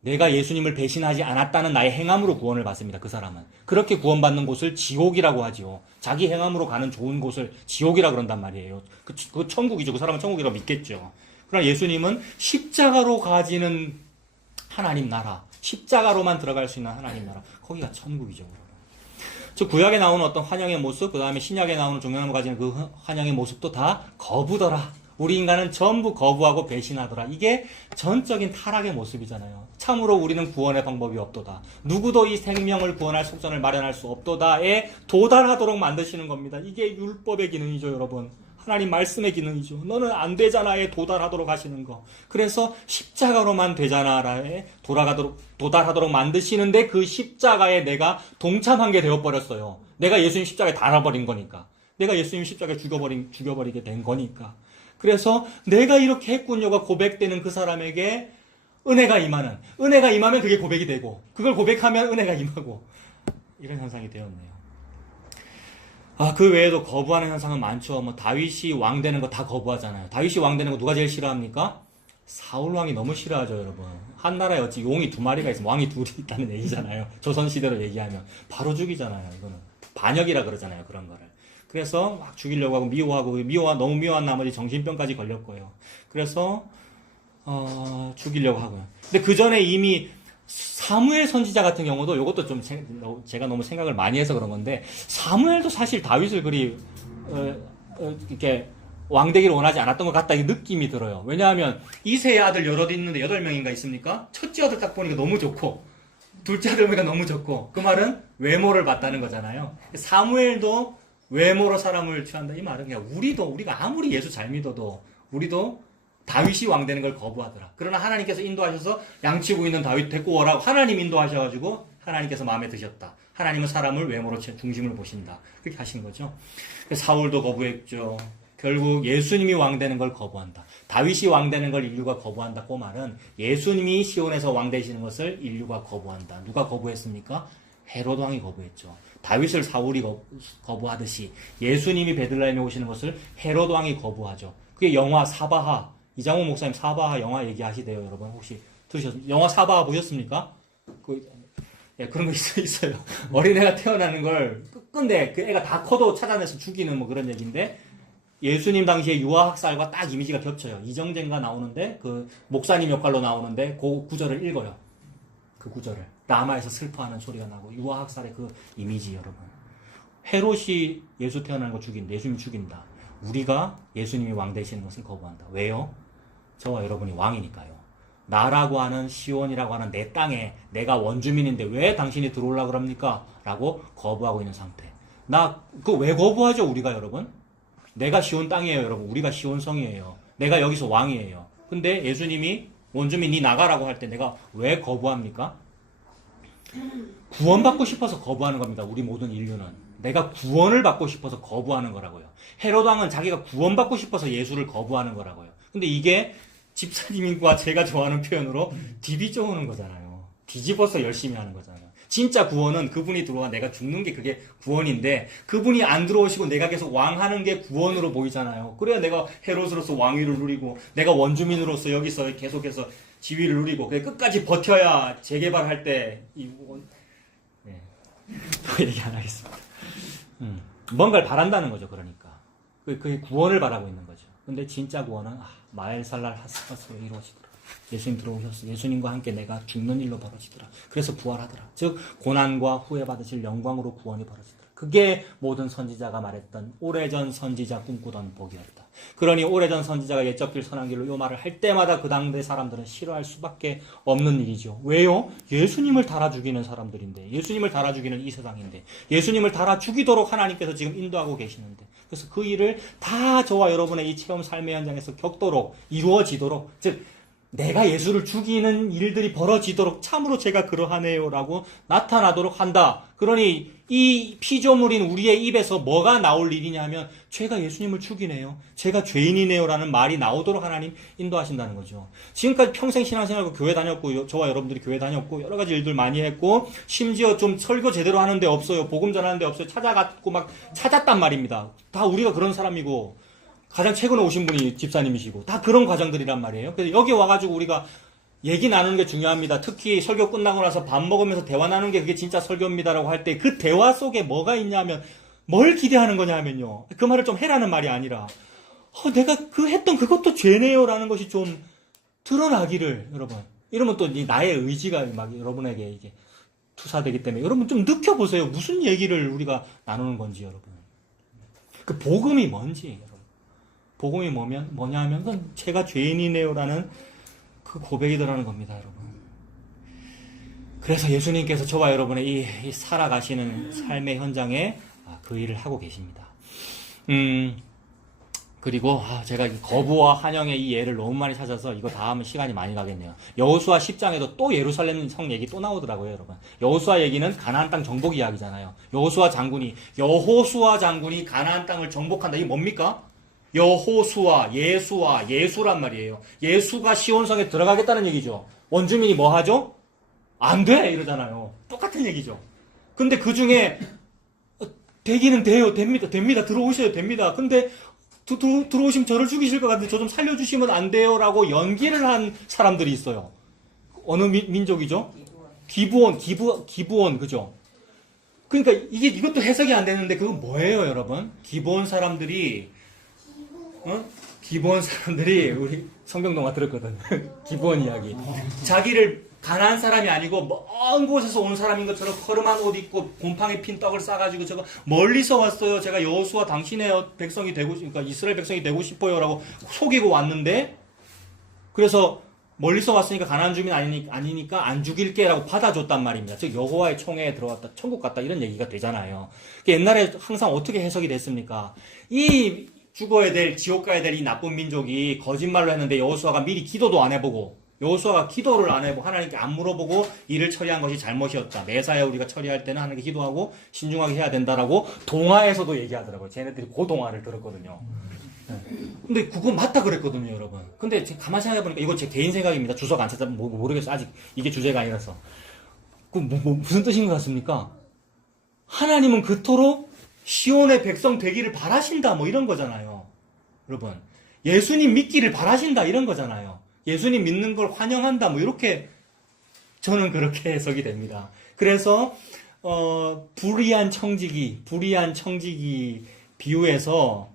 내가 예수님을 배신하지 않았다는 나의 행함으로 구원을 받습니다. 그 사람은. 그렇게 구원받는 곳을 지옥이라고 하지요. 자기 행함으로 가는 좋은 곳을 지옥이라고 그런단 말이에요. 그 천국이죠. 그 사람은 천국이라고 믿겠죠. 그러나 예수님은 십자가로 가지는 하나님 나라, 십자가로만 들어갈 수 있는 하나님 나라, 거기가 천국이죠. 즉 구약에 나오는 어떤 환영의 모습, 그 다음에 신약에 나오는 종려나무 가지는 그 환영의 모습도 다 거부더라. 우리 인간은 전부 거부하고 배신하더라. 이게 전적인 타락의 모습이잖아요. 참으로 우리는 구원의 방법이 없도다. 누구도 이 생명을 구원할 속전을 마련할 수 없도다에 도달하도록 만드시는 겁니다. 이게 율법의 기능이죠, 여러분. 하나님 말씀의 기능이죠. 너는 안 되잖아에 도달하도록 하시는 거. 그래서 십자가로만 되잖아라에 도달하도록 만드시는데 그 십자가에 내가 동참한 게 되어버렸어요. 내가 예수님 십자가에 달아버린 거니까. 내가 예수님 십자가에 죽여버리게 된 거니까. 그래서 내가 이렇게 했군요가 고백되는 그 사람에게 은혜가 임하면 그게 고백이 되고 그걸 고백하면 은혜가 임하고 이런 현상이 되었네요. 그 외에도 거부하는 현상은 많죠. 뭐 다윗이 왕 되는 거 다 거부하잖아요. 다윗이 왕 되는 거 누가 제일 싫어합니까? 사울 왕이 너무 싫어하죠, 여러분. 한 나라에 어찌 용이 2마리가 있으면 왕이 2이 있다는 얘기잖아요. 조선 시대로 얘기하면 바로 죽이잖아요. 이거는 반역이라 그러잖아요, 그런 거를. 그래서 막 죽이려고 하고 너무 미워한 나머지 정신병까지 걸렸고요. 그래서 죽이려고 하고요. 근데 그 전에 이미 사무엘 선지자 같은 경우도 이것도 좀 제가 너무 생각을 많이 해서 그런 건데, 사무엘도 사실 다윗을 그리 이렇게 왕되기를 원하지 않았던 것 같다 이 느낌이 들어요. 왜냐하면 이세의 아들 여럿 있는데 8명인가 있습니까? 첫째 아들 딱 보니까 너무 좋고 둘째 아들 보니까 너무 좋고, 그 말은 외모를 봤다는 거잖아요. 사무엘도 외모로 사람을 취한다 이 말은 그냥 우리가 아무리 예수 잘 믿어도 우리도 다윗이 왕되는 걸 거부하더라. 그러나 하나님께서 인도하셔서 양치고 있는 다윗 데리고 오라고 하나님 인도하셔가지고 하나님께서 마음에 드셨다. 하나님은 사람을 외모로 중심을 보신다. 그렇게 하신 거죠. 사울도 거부했죠. 결국 예수님이 왕되는 걸 거부한다. 다윗이 왕되는 걸 인류가 거부한다. 그 말은 예수님이 시온에서 왕되시는 것을 인류가 거부한다. 누가 거부했습니까? 헤로드 왕이 거부했죠. 다윗을 사울이 거부하듯이 예수님이 베들레헴에 오시는 것을 헤로드 왕이 거부하죠. 그게 영화 사바하, 이장호 목사님 사바하 영화 얘기하시대요. 여러분 혹시 들으셨습니까? 영화 사바하 보셨습니까? 그런 거 있어요. 어린애가 태어나는 걸 끝근데 그 애가 다 커도 찾아내서 죽이는 뭐 그런 얘기인데, 예수님 당시에 유아학살과 딱 이미지가 겹쳐요. 이정재가 나오는데 그 목사님 역할로 나오는데 그 구절을 읽어요. 그 구절을 라마에서 슬퍼하는 소리가 나고 유아학살의 그 이미지. 여러분, 헤롯이 예수 태어나는 거 죽인다. 예수님이 죽인다. 우리가 예수님이 왕 되시는 것을 거부한다. 왜요? 저와 여러분이 왕이니까요. 나라고 하는 시온이라고 하는 내 땅에 내가 원주민인데 왜 당신이 들어오려고 그럽니까? 라고 거부하고 있는 상태. 그거 왜 거부하죠, 우리가 여러분? 내가 시온 땅이에요, 여러분. 우리가 시온 성이에요. 내가 여기서 왕이에요. 근데 예수님이 원주민 니 나가라고 할 때 내가 왜 거부합니까? 구원받고 싶어서 거부하는 겁니다. 우리 모든 인류는. 내가 구원을 받고 싶어서 거부하는 거라고요. 헤로드 왕은 자기가 구원받고 싶어서 예수를 거부하는 거라고요. 근데 이게 집사님과 제가 좋아하는 표현으로 디비져 오는 거잖아요. 뒤집어서 열심히 하는 거잖아요. 진짜 구원은 그분이 들어와 내가 죽는 게 그게 구원인데, 그분이 안 들어오시고 내가 계속 왕하는 게 구원으로 보이잖아요. 그래야 내가 헤롯으로서 왕위를 누리고 내가 원주민으로서 여기서 계속해서 지위를 누리고 끝까지 버텨야 재개발할 때 또 얘기 안 하겠습니다. 뭔가를 바란다는 거죠. 그러니까 그게 구원을 바라고 있는 거죠. 근데 진짜 구원은 마엘살랄 하스파스로 이루어지더라. 예수님 들어오셨어. 예수님과 함께 내가 죽는 일로 벌어지더라. 그래서 부활하더라. 즉 고난과 후회 받으실 영광으로 구원이 벌어지더라. 그게 모든 선지자가 말했던 오래전 선지자 꿈꾸던 복이었다. 그러니 오래전 선지자가 옛적 길 선한 길로 이 말을 할 때마다 그 당대 사람들은 싫어할 수밖에 없는 일이죠. 왜요? 예수님을 달아 죽이는 사람들인데, 예수님을 달아 죽이는 이 세상인데, 예수님을 달아 죽이도록 하나님께서 지금 인도하고 계시는데, 그래서 그 일을 다 저와 여러분의 이 체험 삶의 현장에서 겪도록 이루어지도록, 즉 내가 예수를 죽이는 일들이 벌어지도록 참으로 제가 그러하네요 라고 나타나도록 한다. 그러니 이 피조물인 우리의 입에서 뭐가 나올 일이냐 하면 죄가 예수님을 죽이네요, 제가 죄인이네요 라는 말이 나오도록 하나님 인도하신다는 거죠. 지금까지 평생 신앙생활하고 교회 다녔고, 저와 여러분들이 교회 다녔고 여러 가지 일들 많이 했고, 심지어 좀 설교 제대로 하는 데 없어요, 복음 전하는 데 없어요, 찾아갔고 막 찾았단 말입니다. 다 우리가 그런 사람이고, 가장 최근에 오신 분이 집사님이시고 다 그런 과정들이란 말이에요. 그래서 여기 와가지고 우리가 얘기 나누는 게 중요합니다. 특히 설교 끝나고 나서 밥 먹으면서 대화 나누는 게 그게 진짜 설교입니다라고 할 때 그 대화 속에 뭐가 있냐면, 뭘 기대하는 거냐면요, 그 말을 좀 해라는 말이 아니라 내가 했던 그것도 죄네요 라는 것이 좀 드러나기를. 여러분, 이러면 또 나의 의지가 막 여러분에게 이게 투사되기 때문에 여러분 좀 느껴보세요. 무슨 얘기를 우리가 나누는 건지. 여러분, 그 복음이 뭔지. 여러분, 복음이 뭐냐 하면 그건 제가 죄인이네요 라는 그 고백이더라는 겁니다. 여러분, 그래서 예수님께서 저와 여러분의 이 살아가시는 삶의 현장에 그 일을 하고 계십니다. 그리고 제가 거부와 환영의 이 예를 너무 많이 찾아서 이거 다 하면 시간이 많이 가겠네요. 여호수아 10장에도 또 예루살렘 성 얘기 또 나오더라고요. 여러분, 여호수아 얘기는 가나안 땅 정복 이야기잖아요. 여호수아 장군이 가나안 땅을 정복한다. 이게 뭡니까? 여호수아, 예수란 말이에요. 예수가 시온성에 들어가겠다는 얘기죠. 원주민이 뭐 하죠? 안 돼! 이러잖아요. 똑같은 얘기죠. 근데 그 중에 되기는 돼요. 됩니다. 들어오셔야 됩니다. 근데 들어오시면 저를 죽이실 것 같은데 저 좀 살려주시면 안 돼요 라고 연기를 한 사람들이 있어요. 어느 민족이죠? 기브온, 그죠? 그러니까 이것도 해석이 안 되는데 그건 뭐예요, 여러분? 기본 사람들이 우리 성경동화 들었거든. 기본 이야기. 자기를 가난한 사람이 아니고 먼 곳에서 온 사람인 것처럼 허름한 옷 입고 곰팡이 핀 떡을 싸가지고 저거 멀리서 왔어요. 제가 여호수아 당신의 백성이 되고, 그러니까 이스라엘 백성이 되고 싶어요라고 속이고 왔는데, 그래서 멀리서 왔으니까 가난한 주민 아니니까 안 죽일게라고 받아줬단 말입니다. 즉 여호와의 총회에 들어왔다, 천국 갔다 이런 얘기가 되잖아요. 옛날에 항상 어떻게 해석이 됐습니까? 이 죽어야 될, 지옥 가야 될 이 나쁜 민족이 거짓말로 했는데 여호수아가 미리 기도도 안 해보고, 여호수아가 기도를 안 해보고 하나님께 안 물어보고 일을 처리한 것이 잘못이었다. 매사에 우리가 처리할 때는 하나님께 기도하고 신중하게 해야 된다라고 동화에서도 얘기하더라고요. 쟤네들이 그 동화를 들었거든요. 근데 그거 맞다 그랬거든요, 여러분. 근데 제가 가만히 생각해보니까 이거 제 개인 생각입니다. 주석 안 찾아보면 모르겠어요. 아직 이게 주제가 아니라서. 그 무슨 뜻인 것 같습니까? 하나님은 그토록 시온의 백성 되기를 바라신다, 뭐 이런 거잖아요. 여러분. 예수님 믿기를 바라신다, 이런 거잖아요. 예수님 믿는 걸 환영한다, 뭐 이렇게 저는 그렇게 해석이 됩니다. 그래서 불의한 청지기 비유에서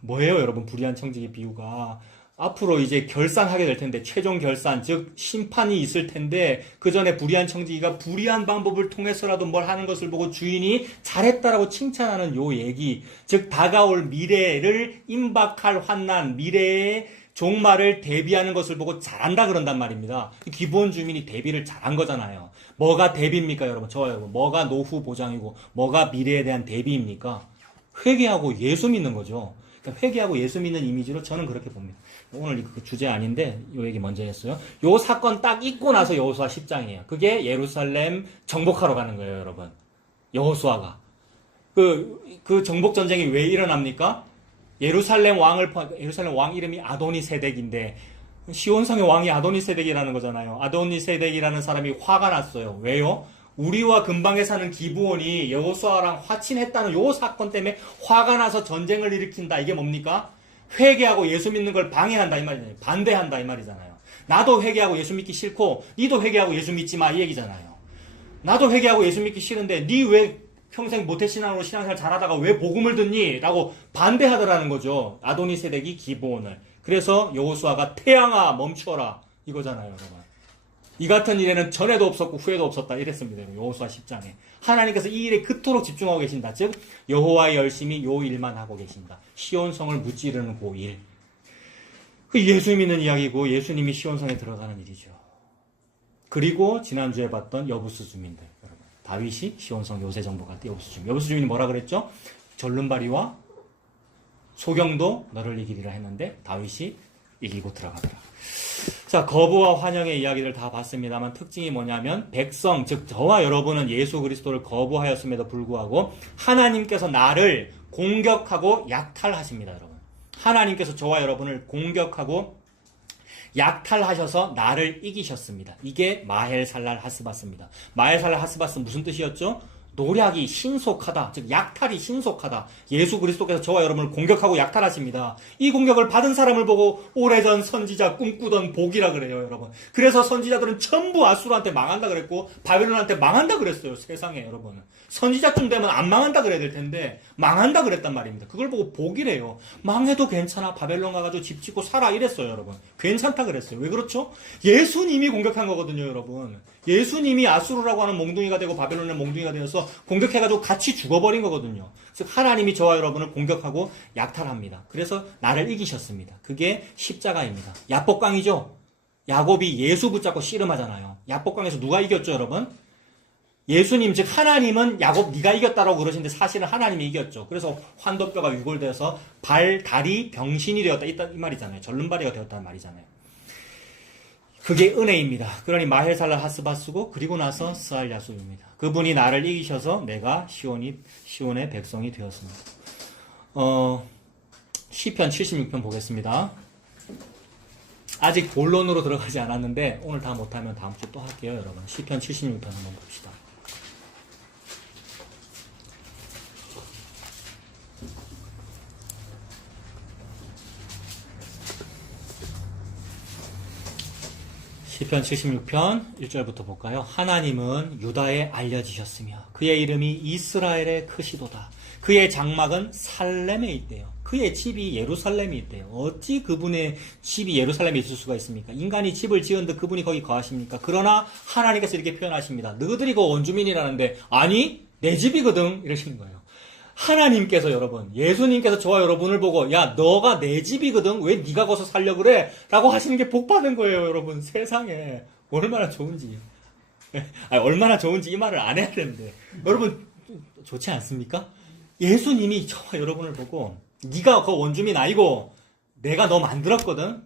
뭐예요, 여러분? 불의한 청지기 비유가 앞으로 이제 결산하게 될 텐데, 최종 결산, 즉 심판이 있을 텐데, 그 전에 불의한 청지기가 불의한 방법을 통해서라도 뭘 하는 것을 보고 주인이 잘했다라고 칭찬하는 요 얘기, 즉 다가올 미래를 임박할 환난, 미래의 종말을 대비하는 것을 보고 잘한다 그런단 말입니다. 기본 주민이 대비를 잘한 거잖아요. 뭐가 대비입니까, 여러분? 여러분. 뭐가 노후 보장이고 뭐가 미래에 대한 대비입니까? 회개하고 예수 믿는 거죠. 그러니까 회개하고 예수 믿는 이미지로 저는 그렇게 봅니다. 오늘 그 주제 아닌데 요 얘기 먼저 했어요. 요 사건 딱 있고 나서 여호수아 10장이에요. 그게 예루살렘 정복하러 가는 거예요, 여러분. 여호수아가. 그 정복 전쟁이 왜 일어납니까? 예루살렘 왕 이름이 아도니세덱인데, 시온성의 왕이 아도니세덱이라는 거잖아요. 아도니세덱이라는 사람이 화가 났어요. 왜요? 우리와 근방에 사는 기브온이 여호수아랑 화친했다는 요 사건 때문에 화가 나서 전쟁을 일으킨다. 이게 뭡니까? 회개하고 예수 믿는 걸 방해한다 이 말이잖아요. 반대한다 이 말이잖아요. 나도 회개하고 예수 믿기 싫고 니도 회개하고 예수 믿지 마 이 얘기잖아요. 나도 회개하고 예수 믿기 싫은데 니 왜 평생 모태신앙으로 신앙생활 잘하다가 왜 복음을 듣니? 라고 반대하더라는 거죠. 아도니세덱이 기브온을. 그래서 여호수아가 태양아 멈춰라 이거잖아요, 여러분. 이 같은 일에는 전에도 없었고 후에도 없었다 이랬습니다. 여호수아 10장에. 하나님께서 이 일에 그토록 집중하고 계신다. 즉 여호와의 열심히 요 일만 하고 계신다. 시온성을 무찌르는 그 일. 그 예수 믿는 이야기고 예수님이 시온성에 들어가는 일이죠. 그리고 지난주에 봤던 여부수 주민들. 여러분. 다윗이 시온성 요새 정복할 때 여부수 주민. 여부수 주민이 뭐라 그랬죠? 절름발이와 소경도 너를 이기리라 했는데 다윗이 이기고 들어가더라. 자, 거부와 환영의 이야기를 다 봤습니다만 특징이 뭐냐면 백성, 즉 저와 여러분은 예수 그리스도를 거부하였음에도 불구하고 하나님께서 나를 공격하고 약탈하십니다, 여러분. 하나님께서 저와 여러분을 공격하고 약탈하셔서 나를 이기셨습니다. 이게 마헬살랄 하스바스입니다. 마헬살랄 하스바스 무슨 뜻이었죠? 노략이 신속하다, 즉 약탈이 신속하다. 예수 그리스도께서 저와 여러분을 공격하고 약탈하십니다. 이 공격을 받은 사람을 보고 오래전 선지자 꿈꾸던 복이라 그래요, 여러분. 그래서 선지자들은 전부 아수르한테 망한다 그랬고 바벨론한테 망한다 그랬어요, 세상에. 여러분, 선지자쯤 되면 안 망한다 그래야 될 텐데 망한다 그랬단 말입니다. 그걸 보고 복이래요. 망해도 괜찮아, 바벨론 가가지고 집 짓고 살아 이랬어요, 여러분. 괜찮다 그랬어요. 왜 그렇죠? 예수님이 공격한 거거든요, 여러분. 예수님이 아수르라고 하는 몽둥이가 되고 바벨론의 몽둥이가 되어서 공격해가지고 같이 죽어버린 거거든요. 즉 하나님이 저와 여러분을 공격하고 약탈합니다. 그래서 나를 이기셨습니다. 그게 십자가입니다. 야복강이죠. 야곱이 예수 붙잡고 씨름하잖아요. 야복강에서 누가 이겼죠, 여러분? 예수님, 즉 하나님은 야곱 네가 이겼다라고 그러시는데 사실은 하나님이 이겼죠. 그래서 환도뼈가 유골되어서 발, 다리, 병신이 되었다 이 말이잖아요. 절름발이가 되었다는 말이잖아요. 그게 은혜입니다. 그러니 마헬살라 하스바스고 그리고 나서 스알야수입니다. 그분이 나를 이기셔서 내가 시온의 백성이 되었습니다. 시편 76편 보겠습니다. 아직 본론으로 들어가지 않았는데 오늘 다 못하면 다음 주 또 할게요, 여러분. 시편 76편 한번 봅시다. 시편 76편 1절부터 볼까요? 하나님은 유다에 알려지셨으며 그의 이름이 이스라엘의 크시도다. 그의 장막은 살렘에 있대요. 그의 집이 예루살렘에 있대요. 어찌 그분의 집이 예루살렘에 있을 수가 있습니까? 인간이 집을 지은데 그분이 거기 거하십니까? 그러나 하나님께서 이렇게 표현하십니다. 너희들이 그 원주민이라는데 아니 내 집이거든 이러시는 거예요. 하나님께서 여러분, 예수님께서 저와 여러분을 보고 야 너가 내 집이거든 왜 네가 거기서 살려 그래? 라고 하시는 게 복받은 거예요. 여러분 세상에 얼마나 좋은지 아니, 얼마나 좋은지 이 말을 안 해야 되는데 여러분 좋지 않습니까? 예수님이 저와 여러분을 보고 네가 그 원주민 아니고 내가 너 만들었거든.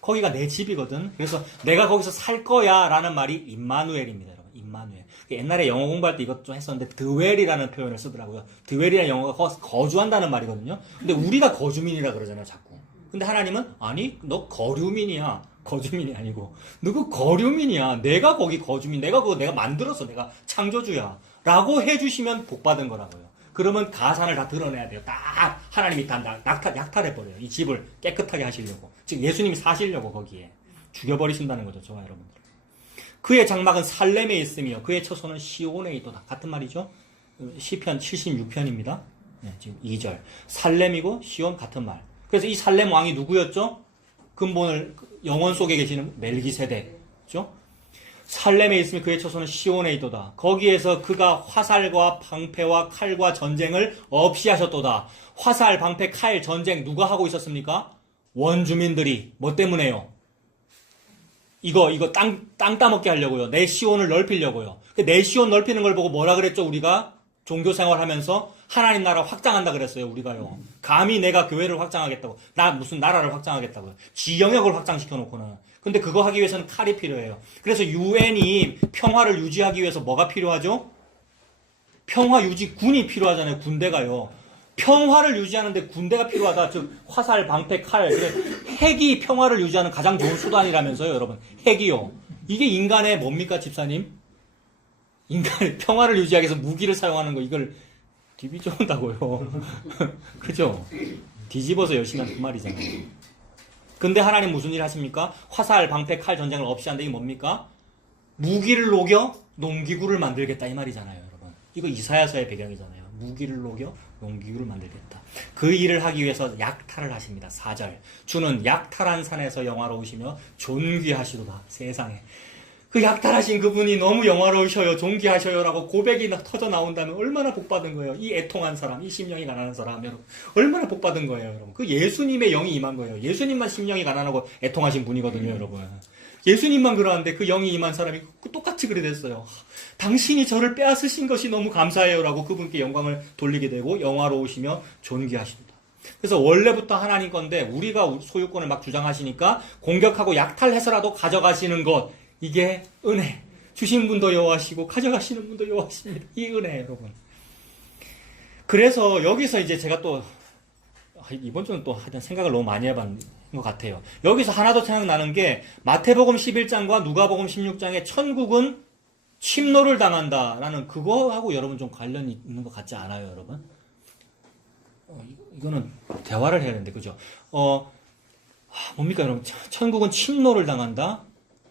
거기가 내 집이거든. 그래서 내가 거기서 살 거야 라는 말이 임마누엘입니다. 여러분. 임마누엘. 옛날에 영어 공부할 때 이것 좀 했었는데 드웰이라는 표현을 쓰더라고요. 드웰이라는 영어가 거주한다는 말이거든요. 근데 우리가 거주민이라 그러잖아요. 자꾸. 근데 하나님은 아니 너 거류민이야. 거주민이 아니고 누구 거류민이야. 내가 거기 거주민. 내가 그거 내가 만들었어. 내가 창조주야. 라고 해주시면 복받은 거라고요. 그러면 가산을 다 드러내야 돼요. 딱 하나님이 다 약탈해버려요. 이 집을 깨끗하게 하시려고. 즉 예수님이 사시려고 거기에. 죽여버리신다는 거죠. 저와 여러분들. 그의 장막은 살렘에 있으며 그의 처소는 시온에 있도다. 같은 말이죠. 시편 76편입니다. 네, 지금 2절. 살렘이고 시온 같은 말. 그래서 이 살렘 왕이 누구였죠? 근본을 영원 속에 계시는 멜기세덱죠. 살렘에 있으면 그의 처소는 시온에 있도다. 거기에서 그가 화살과 방패와 칼과 전쟁을 없이 하셨도다. 화살, 방패, 칼, 전쟁 누가 하고 있었습니까? 원주민들이. 뭐 때문에요? 이거 땅 따먹게 하려고요. 내 시온을 넓히려고요. 내 시온 넓히는 걸 보고 뭐라 그랬죠? 우리가 종교 생활하면서 하나님 나라 확장한다 그랬어요. 우리가요. 감히 내가 교회를 확장하겠다고. 나 무슨 나라를 확장하겠다고요. 지영역을 확장시켜 놓고는. 근데 그거 하기 위해서는 칼이 필요해요. 그래서 유엔이 평화를 유지하기 위해서 뭐가 필요하죠? 평화 유지 군이 필요하잖아요. 군대가요. 평화를 유지하는데 군대가 필요하다. 즉 화살, 방패, 칼. 핵이 평화를 유지하는 가장 좋은 수단이라면서요. 여러분. 핵이요. 이게 인간의 뭡니까 집사님? 인간의 평화를 유지하기 위해서 무기를 사용하는 거 이걸 뒤집어온다고요. 그죠? 뒤집어서 열심히 하는 그 말이잖아요. 근데 하나님 무슨 일 하십니까? 화살, 방패, 칼, 전쟁을 없이 한다. 이게 뭡니까? 무기를 녹여 농기구를 만들겠다 이 말이잖아요. 여러분. 이거 이사야서의 배경이잖아요. 무기를 녹여 농기구를 만들겠다. 그 일을 하기 위해서 약탈을 하십니다. 4절. 주는 약탈한 산에서 영화로우시며 존귀하시도다. 세상에. 그 약탈하신 그분이 너무 영화로우셔요. 존귀하셔요라고 고백이 터져 나온다면 얼마나 복받은 거예요. 이 애통한 사람, 이 심령이 가난한 사람, 여러분. 얼마나 복받은 거예요, 여러분. 그 예수님의 영이 임한 거예요. 예수님만 심령이 가난하고 애통하신 분이거든요, 여러분. 예수님만 그러는데 그 영이 임한 사람이 똑같이 그래 됐어요. 당신이 저를 빼앗으신 것이 너무 감사해요라고 그분께 영광을 돌리게 되고 영화로우시며 존귀하시도다. 그래서 원래부터 하나님 건데 우리가 소유권을 막 주장하시니까 공격하고 약탈해서라도 가져가시는 것, 이게 은혜. 주신 분도 여호와시고 가져가시는 분도 여호와십니다. 이 은혜 여러분. 그래서 여기서 이제 제가 또 이번 주는 또 하여튼 생각을 너무 많이 해봤는 것 같아요. 여기서 하나 더 생각나는 게 마태복음 11장과 누가복음 16장에 천국은 침노를 당한다라는 그거하고 여러분 좀 관련이 있는 것 같지 않아요, 여러분? 이거는 대화를 해야 되는데 그죠? 뭡니까 여러분? 천국은 침노를 당한다.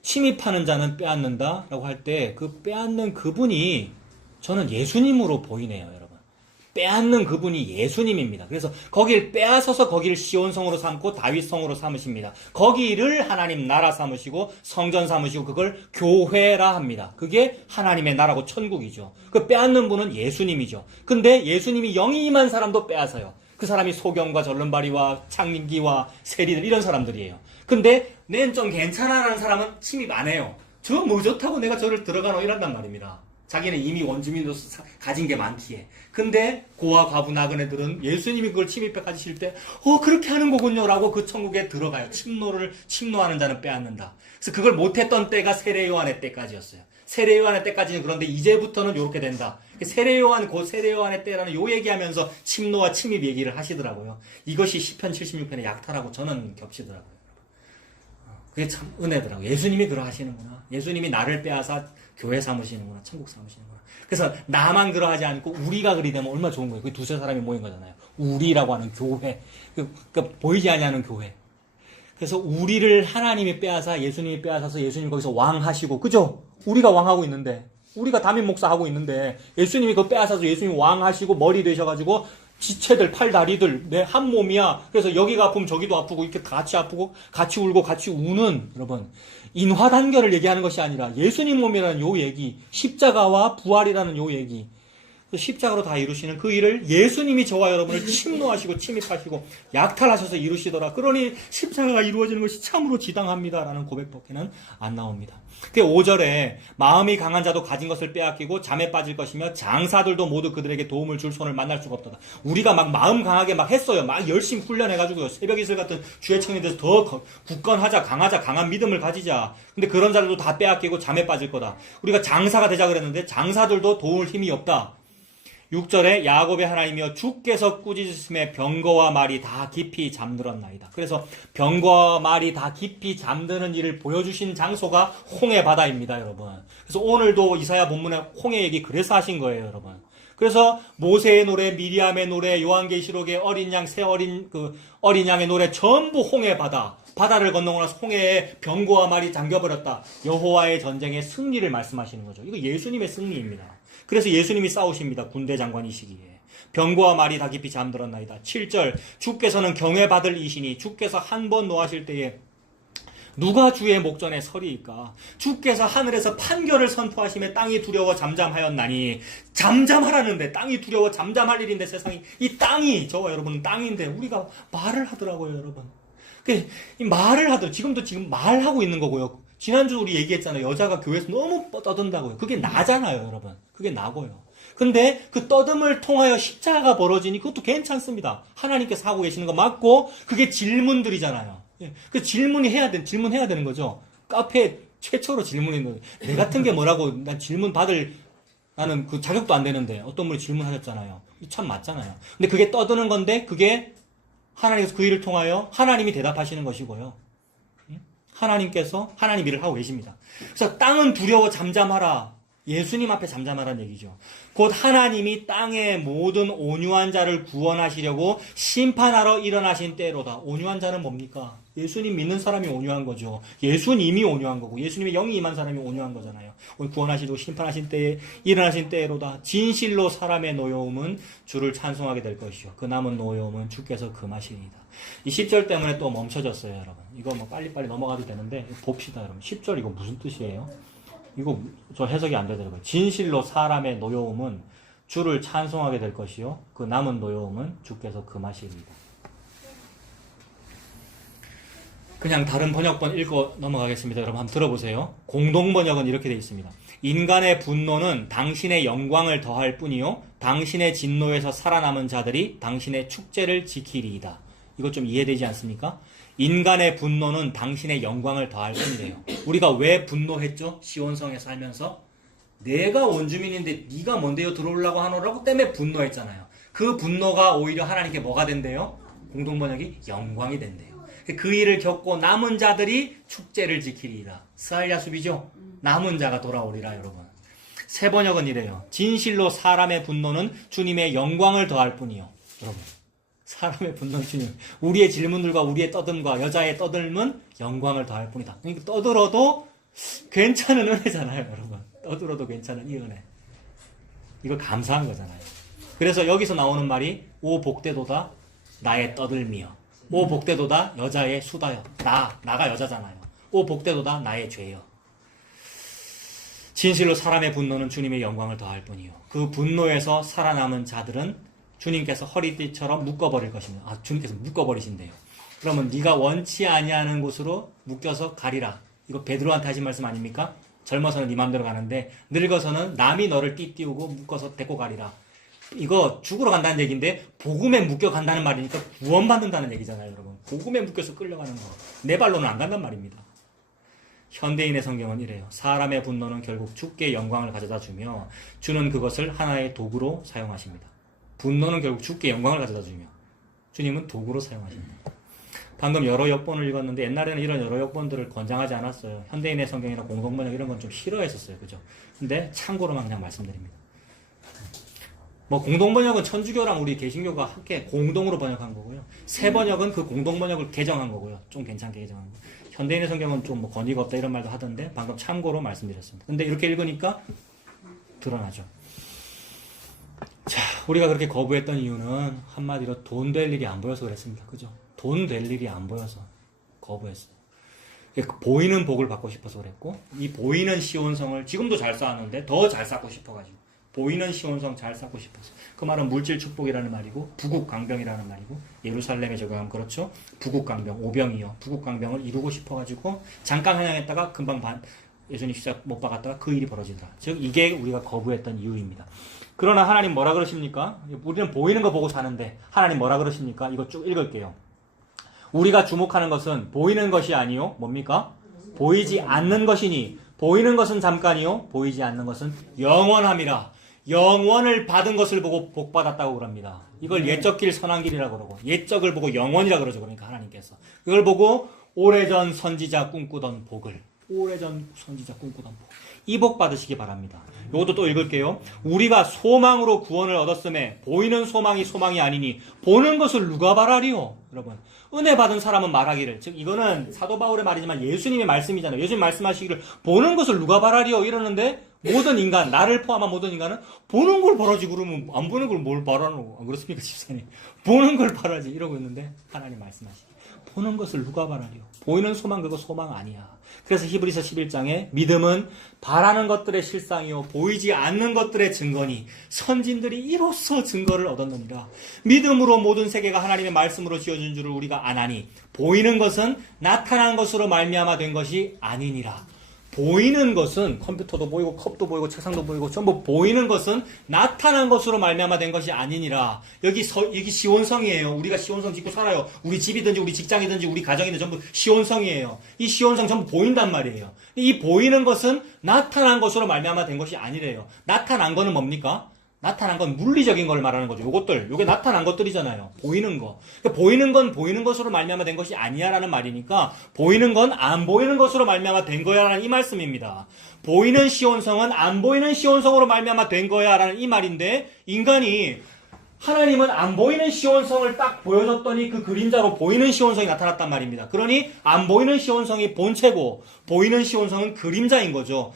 침입하는 자는 빼앗는다 라고 할 때 그 빼앗는 그분이 저는 예수님으로 보이네요, 여러분. 빼앗는 그분이 예수님입니다. 그래서 거기를 빼앗아서 거기를 시온성으로 삼고 다윗성으로 삼으십니다. 거기를 하나님 나라 삼으시고 성전 삼으시고 그걸 교회라 합니다. 그게 하나님의 나라고 천국이죠. 그 빼앗는 분은 예수님이죠. 근데 예수님이 영이 임한 사람도 빼앗아요. 그 사람이 소경과 절름발이와 창기와 세리들 이런 사람들이에요. 근데 낸 좀 괜찮아라는 사람은 침입 안 해요. 저 뭐 좋다고 내가 저를 들어가노 이란단 말입니다. 자기는 이미 원주민으로서 가진 게 많기에. 근데 고아 과부 나그네들은 예수님이 그걸 침입해 가지실 때 그렇게 하는 거군요 라고 그 천국에 들어가요. 침노하는 자는 빼앗는다. 그래서 그걸 못했던 때가 세례 요한의 때까지였어요. 세례 요한의 때까지는 그런데 이제부터는 이렇게 된다. 세례 요한의 때라는 요 얘기하면서 침노와 침입 얘기를 하시더라고요. 이것이 시편 76편의 약탈하고 저는 겹치더라고요. 그게 참 은혜더라고요. 예수님이 그러하시는구나. 예수님이 나를 빼앗아 교회 삼으시는구나. 천국 삼으시는구나. 그래서 나만 그러하지 않고 우리가 그리 되면 얼마나 좋은 거예요. 그게 두세 사람이 모인 거잖아요. 우리라고 하는 교회. 그러니까 보이지 않는 교회. 그래서 우리를 하나님이 빼앗아 예수님이 빼앗아서 예수님이 거기서 왕하시고, 그죠? 우리가 왕하고 있는데, 우리가 담임 목사 하고 있는데 예수님이 그거 빼앗아서 예수님이 왕하시고 머리 되셔가지고 지체들 팔다리들 내 한 몸이야. 그래서 여기가 아프면 저기도 아프고 이렇게 같이 아프고 같이 울고 같이 우는, 여러분, 인화단결을 얘기하는 것이 아니라 예수님 몸이라는 요 얘기, 십자가와 부활이라는 요 얘기, 십자가로 다 이루시는 그 일을 예수님이 저와 여러분을 침노하시고 침입하시고 약탈하셔서 이루시더라. 그러니 십자가가 이루어지는 것이 참으로 지당합니다라는 고백밖에는 안 나옵니다. 그 5절에 마음이 강한 자도 가진 것을 빼앗기고 잠에 빠질 것이며 장사들도 모두 그들에게 도움을 줄 손을 만날 수가 없다. 우리가 막 마음 강하게 막 했어요. 막 열심히 훈련해가지고요. 새벽 이슬 같은 주의 청년에 대해서 더 굳건하자, 강하자, 강한 믿음을 가지자. 근데 그런 자들도 다 빼앗기고 잠에 빠질 거다. 우리가 장사가 되자 그랬는데 장사들도 도울 힘이 없다. 6절에 야곱의 하나님이여 주께서 꾸짖으심에 병거와 말이 다 깊이 잠들었나이다. 그래서 병거와 말이 다 깊이 잠드는 일을 보여주신 장소가 홍해 바다입니다, 여러분. 그래서 오늘도 이사야 본문에 홍해 얘기 그래서 하신 거예요, 여러분. 그래서 모세의 노래, 미리암의 노래, 요한계시록의 어린 양, 새 어린 양의 노래 전부 홍해 바다. 바다를 건너고 나서 홍해에 병거와 말이 잠겨버렸다. 여호와의 전쟁의 승리를 말씀하시는 거죠. 이거 예수님의 승리입니다. 그래서 예수님이 싸우십니다. 군대 장관 이 시기에. 병거와 말이 다 깊이 잠들었나이다. 7절 주께서는 경외받을 이시니 주께서 한 번 노하실 때에 누가 주의 목전에 서리이까. 주께서 하늘에서 판결을 선포하심에 땅이 두려워 잠잠하였나니. 잠잠하라는데 땅이 두려워 잠잠할 일인데 세상이, 이 땅이, 저와 여러분은 땅인데 우리가 말을 하더라고요, 여러분. 이 말을 하더라고요. 지금 말하고 있는 거고요. 지난주 우리 얘기했잖아요. 여자가 교회에서 너무 떠든다고요. 그게 나잖아요, 여러분. 그게 나고요. 근데 그 떠듦을 통하여 십자가가 벌어지니 그것도 괜찮습니다. 하나님께서 하고 계시는 거 맞고, 그게 질문들이잖아요. 그 질문해야 되는 거죠. 카페 최초로 질문인 거예요. 내 같은 게 뭐라고, 난 질문 받을, 나는 그 자격도 안 되는데 어떤 분이 질문하셨잖아요. 참 맞잖아요. 근데 그게 떠드는 건데, 그게 하나님께서 그 일을 통하여 하나님이 대답하시는 것이고요. 하나님께서 하나님 일을 하고 계십니다. 그래서 땅은 두려워 잠잠하라. 예수님 앞에 잠잠하라는 얘기죠. 곧 하나님이 땅의 모든 온유한 자를 구원하시려고 심판하러 일어나신 때로다. 온유한 자는 뭡니까? 예수님 믿는 사람이 온유한 거죠. 예수님이 온유한 거고 예수님의 영이 임한 사람이 온유한 거잖아요. 구원하시고 심판하신 때에 일어나신 때로다. 진실로 사람의 노여움은 주를 찬송하게 될 것이요 그 남은 노여움은 주께서 금하시리이다. 이 10절 때문에 또 멈춰졌어요, 여러분. 이거 뭐 빨리빨리 넘어가도 되는데 봅시다, 여러분. 10절 이거 무슨 뜻이에요? 이거 저 해석이 안 되더라고요. 진실로 사람의 노여움은 주를 찬송하게 될 것이요 그 남은 노여움은 주께서 금하시리이다. 그냥 다른 번역본 읽고 넘어가겠습니다. 여러분 한번 들어보세요. 공동번역은 이렇게 되어 있습니다. 인간의 분노는 당신의 영광을 더할 뿐이요 당신의 진노에서 살아남은 자들이 당신의 축제를 지키리이다. 이거 좀 이해되지 않습니까? 인간의 분노는 당신의 영광을 더할 뿐이래요. 우리가 왜 분노했죠? 시온성에 살면서 내가 원주민인데 네가 뭔데요 들어오려고 하노라고 때문에 분노했잖아요. 그 분노가 오히려 하나님께 뭐가 된대요? 공동번역이 영광이 된대요. 그 일을 겪고 남은 자들이 축제를 지키리라. 스알야숲이죠? 남은 자가 돌아오리라, 여러분. 새 번역은 이래요. 진실로 사람의 분노는 주님의 영광을 더할 뿐이요. 여러분, 사람의 분노는 주님, 우리의 질문들과 우리의 떠듦과 여자의 떠들면 영광을 더할 뿐이다. 그러니까 떠들어도 괜찮은 은혜잖아요, 여러분. 떠들어도 괜찮은 이 은혜. 이거 감사한 거잖아요. 그래서 여기서 나오는 말이 오 복되도다 나의 떠들미여. 오 복되도다 여자의 수다여. 나가 여자잖아요. 오 복되도다 나의 죄여. 진실로 사람의 분노는 주님의 영광을 더할 뿐이요 그 분노에서 살아남은 자들은 주님께서 허리띠처럼 묶어버릴 것입니다. 아, 주님께서 묶어버리신대요. 그러면 네가 원치 아니하는 곳으로 묶여서 가리라. 이거 베드로한테 하신 말씀 아닙니까? 젊어서는 네 맘대로 가는데 늙어서는 남이 너를 띠띠우고 묶어서 데리고 가리라. 이거 죽으러 간다는 얘기인데 복음에 묶여 간다는 말이니까 구원받는다는 얘기잖아요, 여러분. 복음에 묶여서 끌려가는 거. 내 발로는 안 간단 말입니다. 현대인의 성경은 이래요. 사람의 분노는 결국 주께 영광을 가져다 주며 주는 그것을 하나의 도구로 사용하십니다. 분노는 결국 주께 영광을 가져다 주며 주님은 도구로 사용하십니다. 방금 여러 역본을 읽었는데 옛날에는 이런 여러 역본들을 권장하지 않았어요. 현대인의 성경이나 공동번역 이런 건 좀 싫어했었어요. 그죠? 근데 참고로만 그냥 말씀드립니다. 뭐 공동 번역은 천주교랑 우리 개신교가 함께 공동으로 번역한 거고요. 새 번역은 그 공동 번역을 개정한 거고요. 좀 괜찮게 개정한 거. 현대인의 성경은 좀 뭐 권위가 없다 이런 말도 하던데 방금 참고로 말씀드렸습니다. 근데 이렇게 읽으니까 드러나죠. 자, 우리가 그렇게 거부했던 이유는 한마디로 돈 될 일이 안 보여서 그랬습니다. 그죠? 돈 될 일이 안 보여서 거부했어요. 보이는 복을 받고 싶어서 그랬고, 이 보이는 시온성을 지금도 잘 쌓았는데 더 잘 쌓고 싶어가지고, 보이는 시온성 잘 쌓고 싶어서. 그 말은 물질 축복이라는 말이고, 부국강병이라는 말이고, 예루살렘에 적용하면 그렇죠. 부국강병, 오병이요. 부국강병을 이루고 싶어가지고, 잠깐 한양했다가 금방 예수님 십자가 못 박았다가 그 일이 벌어지더라. 즉, 이게 우리가 거부했던 이유입니다. 그러나 하나님 뭐라 그러십니까? 우리는 보이는 거 보고 사는데, 하나님 뭐라 그러십니까? 이거 쭉 읽을게요. 우리가 주목하는 것은 보이는 것이 아니요. 뭡니까? 보이지 않는 것이니, 보이는 것은 잠깐이요. 보이지 않는 것은 영원함이라. 영원을 받은 것을 보고 복받았다고 그럽니다. 이걸 옛적 길 선한 길이라고 그러고, 옛적을 보고 영원이라고 그러죠. 그러니까 하나님께서. 그걸 보고 오래전 선지자 꿈꾸던 복을, 오래전 선지자 꿈꾸던 복, 이 복 받으시기 바랍니다. 이것도 또 읽을게요. 우리가 소망으로 구원을 얻었음에 보이는 소망이 소망이 아니니 보는 것을 누가 바라리요? 여러분, 은혜 받은 사람은 말하기를, 즉 이거는 사도 바울의 말이지만 예수님의 말씀이잖아요. 예수님 말씀하시기를 보는 것을 누가 바라리요? 이러는데 모든 인간, 나를 포함한 모든 인간은 보는 걸 바라지 그러면 안 보는 걸 뭘 바라노? 안 그렇습니까, 집사님? 보는 걸 바라지 이러고 있는데 하나님 말씀하시기 보는 것을 누가 바라리요? 보이는 소망 그거 소망 아니야. 그래서 히브리서 11장에 믿음은 바라는 것들의 실상이요 보이지 않는 것들의 증거니 선진들이 이로써 증거를 얻었느니라. 믿음으로 모든 세계가 하나님의 말씀으로 지어진 줄을 우리가 아나니 보이는 것은 나타난 것으로 말미암아 된 것이 아니니라. 보이는 것은 컴퓨터도 보이고 컵도 보이고 책상도 보이고 전부 보이는 것은 나타난 것으로 말미암아 된 것이 아니니라. 여기 시온성이에요. 우리가 시온성 짓고 살아요. 우리 집이든지 우리 직장이든지 우리 가정이든지 전부 시온성이에요. 이 시온성 전부 보인단 말이에요. 이 보이는 것은 나타난 것으로 말미암아 된 것이 아니래요. 나타난 거는 뭡니까? 나타난 건 물리적인 걸 말하는 거죠. 요게 나타난 것들이잖아요. 보이는 거. 그러니까 보이는 건 보이는 것으로 말미암아 된 것이 아니야라는 말이니까 보이는 건 안 보이는 것으로 말미암아 된 거야라는 이 말씀입니다. 보이는 시온성은 안 보이는 시온성으로 말미암아 된 거야라는 이 말인데 인간이 하나님은 안 보이는 시온성을 딱 보여줬더니 그 그림자로 보이는 시온성이 나타났단 말입니다. 그러니 안 보이는 시온성이 본체고 보이는 시온성은 그림자인 거죠.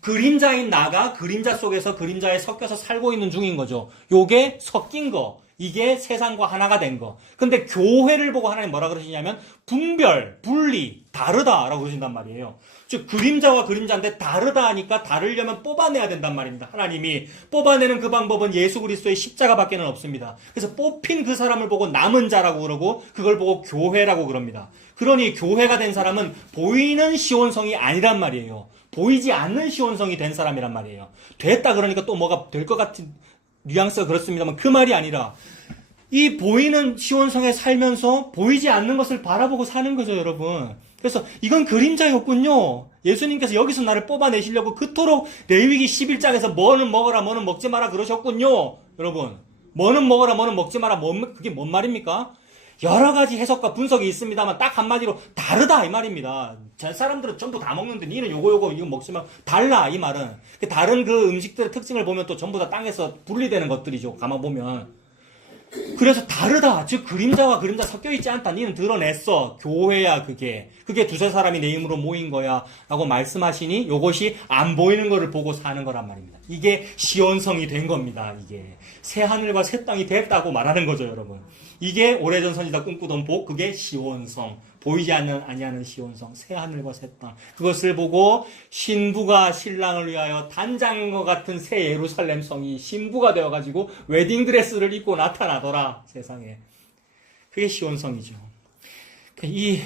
그림자인 나가 그림자 속에서 그림자에 섞여서 살고 있는 중인 거죠. 요게 섞인 거. 이게 세상과 하나가 된 거. 근데 교회를 보고 하나님 뭐라 그러시냐면 분별, 분리, 다르다라고 그러신단 말이에요. 즉 그림자와 그림자인데 다르다 하니까 다르려면 뽑아내야 된단 말입니다. 하나님이 뽑아내는 그 방법은 예수 그리스도의 십자가밖에는 없습니다. 그래서 뽑힌 그 사람을 보고 남은 자라고 그러고 그걸 보고 교회라고 그럽니다. 그러니 교회가 된 사람은 보이는 시온성이 아니란 말이에요. 보이지 않는 시온성이 된 사람이란 말이에요. 됐다 그러니까 또 뭐가 될 것 같은 뉘앙스가 그렇습니다만 그 말이 아니라 이 보이는 시온성에 살면서 보이지 않는 것을 바라보고 사는 거죠, 여러분. 그래서 이건 그림자였군요. 예수님께서 여기서 나를 뽑아내시려고 그토록 레위기 11장에서 뭐는 먹어라 뭐는 먹지 마라 그러셨군요. 여러분, 뭐는 먹어라 뭐는 먹지 마라 그게 뭔 말입니까? 여러 가지 해석과 분석이 있습니다만 딱 한마디로 다르다 이 말입니다. 사람들은 전부 다 먹는데 니는 요거 이거 먹지만 달라 이 말은. 다른 그 음식들의 특징을 보면 또 전부 다 땅에서 분리되는 것들이죠. 가만 보면. 그래서 다르다. 즉 그림자와 그림자 섞여 있지 않다. 니는 드러냈어. 교회야 그게. 그게 두세 사람이 내 힘으로 모인 거야. 라고 말씀하시니 요것이 안 보이는 거를 보고 사는 거란 말입니다. 이게 시온성이 된 겁니다. 이게. 새 하늘과 새 땅이 됐다고 말하는 거죠, 여러분. 이게 오래전 선지자 꿈꾸던 복, 그게 시온성. 보이지 아니하는 시온성, 새 하늘과 새 땅. 그것을 보고 신부가 신랑을 위하여 단장인 것 같은 새 예루살렘 성이 신부가 되어가지고 웨딩드레스를 입고 나타나더라, 세상에. 그게 시온성이죠. 이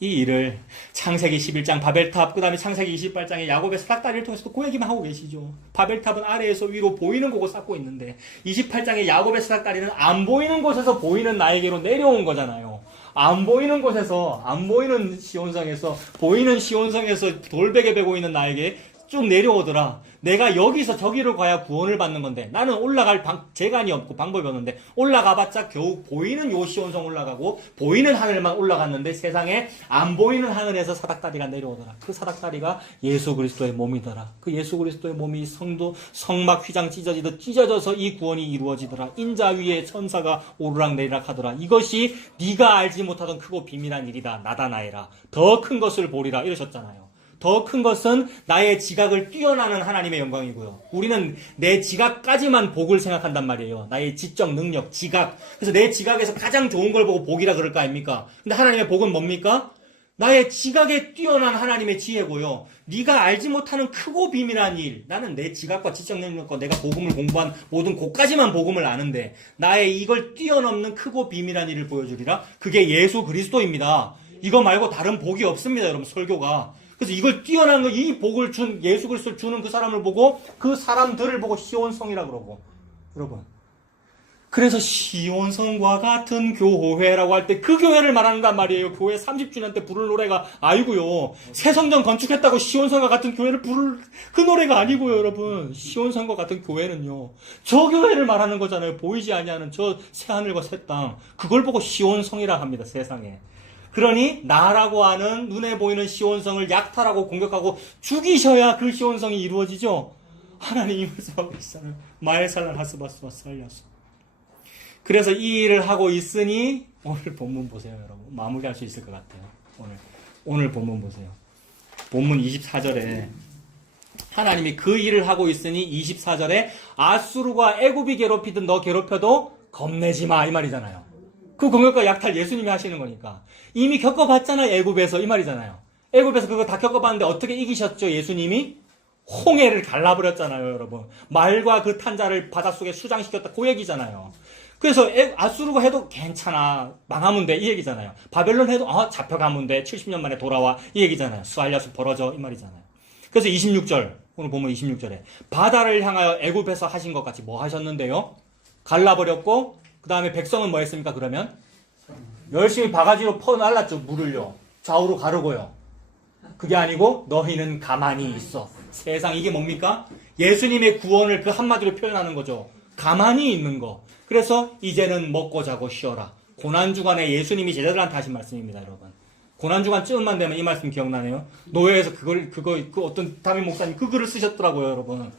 일을 창세기 11장 바벨탑, 그 다음에 창세기 28장의 야곱의 사닥다리를 통해서도 그 얘기만 하고 계시죠. 바벨탑은 아래에서 위로 보이는 곳을 쌓고 있는데 28장의 야곱의 사닥다리는 안 보이는 곳에서 보이는 나에게로 내려온 거잖아요. 안 보이는 곳에서, 안 보이는 시온성에서, 보이는 시온성에서 돌베개 베고 있는 나에게 쭉 내려오더라. 내가 여기서 저기로 가야 구원을 받는 건데 나는 올라갈 재간이 없고 방법이 없는데 올라가봤자 겨우 보이는 요 시온성 올라가고 보이는 하늘만 올라갔는데 세상에 안 보이는 하늘에서 사닥다리가 내려오더라. 그 사닥다리가 예수 그리스도의 몸이더라. 그 예수 그리스도의 몸이 성막 휘장 찢어지듯 찢어져서 이 구원이 이루어지더라. 인자 위에 천사가 오르락내리락 하더라. 이것이 네가 알지 못하던 크고 비밀한 일이다. 나다나에라. 더 큰 것을 보리라 이러셨잖아요. 더 큰 것은 나의 지각을 뛰어나는 하나님의 영광이고요. 우리는 내 지각까지만 복을 생각한단 말이에요. 나의 지적 능력, 지각. 그래서 내 지각에서 가장 좋은 걸 보고 복이라 그럴 거 아닙니까? 근데 하나님의 복은 뭡니까? 나의 지각에 뛰어난 하나님의 지혜고요. 네가 알지 못하는 크고 비밀한 일. 나는 내 지각과 지적 능력과 내가 복음을 공부한 모든 곳까지만 복음을 아는데 나의 이걸 뛰어넘는 크고 비밀한 일을 보여주리라. 그게 예수 그리스도입니다. 이거 말고 다른 복이 없습니다, 여러분. 설교가. 그래서 이걸 뛰어난 거, 이 복을 준 예수 그리스도를 주는 그 사람을 보고 그 사람들을 보고 시온성이라 그러고, 여러분. 그래서 시온성과 같은 교회라고 할 때 그 교회를 말한단 말이에요. 교회 30주년 때 부를 노래가 아니고요. 새 성전 건축했다고 시온성과 같은 교회를 부를 그 노래가 아니고요, 여러분. 시온성과 같은 교회는요. 저 교회를 말하는 거잖아요. 보이지 아니하는 저 새하늘과 새 땅. 그걸 보고 시온성이라 합니다, 세상에. 그러니 나라고 하는 눈에 보이는 시온성을 약탈하고 공격하고 죽이셔야 그 시온성이 이루어지죠. 하나님이 말씀하고 계시잖아요. 마엘살란 하스바스와 살렸어. 그래서 이 일을 하고 있으니 오늘 본문 보세요, 여러분. 마무리할 수 있을 것 같아요. 오늘 본문 보세요. 본문 24절에 하나님이 그 일을 하고 있으니 24절에 아수르가 애굽이 괴롭히든 너 괴롭혀도 겁내지 마 이 말이잖아요. 그 공격과 약탈 예수님이 하시는 거니까. 이미 겪어봤잖아요, 애굽에서 이 말이잖아요. 애굽에서 그거 다 겪어봤는데 어떻게 이기셨죠, 예수님이? 홍해를 갈라버렸잖아요, 여러분. 말과 그 탄자를 바닷속에 수장시켰다, 그 얘기잖아요. 그래서 아수르가 해도 괜찮아, 망하면 돼, 이 얘기잖아요. 바벨론 해도 잡혀가면 돼, 70년 만에 돌아와, 이 얘기잖아요. 수알려서 벌어져, 이 말이잖아요. 그래서 26절, 오늘 보면 26절에 바다를 향하여 애굽에서 하신 것 같이 뭐 하셨는데요? 갈라버렸고 그 다음에 백성은 뭐 했습니까? 그러면 열심히 바가지로 퍼날랐죠, 물을요. 좌우로 가르고요. 그게 아니고 너희는 가만히 있어. 세상, 이게 뭡니까? 예수님의 구원을 그 한마디로 표현하는 거죠. 가만히 있는 거. 그래서 이제는 먹고 자고 쉬어라. 고난주간에 예수님이 제자들한테 하신 말씀입니다, 여러분. 고난주간쯤만 되면 이 말씀 기억나네요. 노예에서 그 어떤 담임 목사님 그 글을 쓰셨더라고요, 여러분.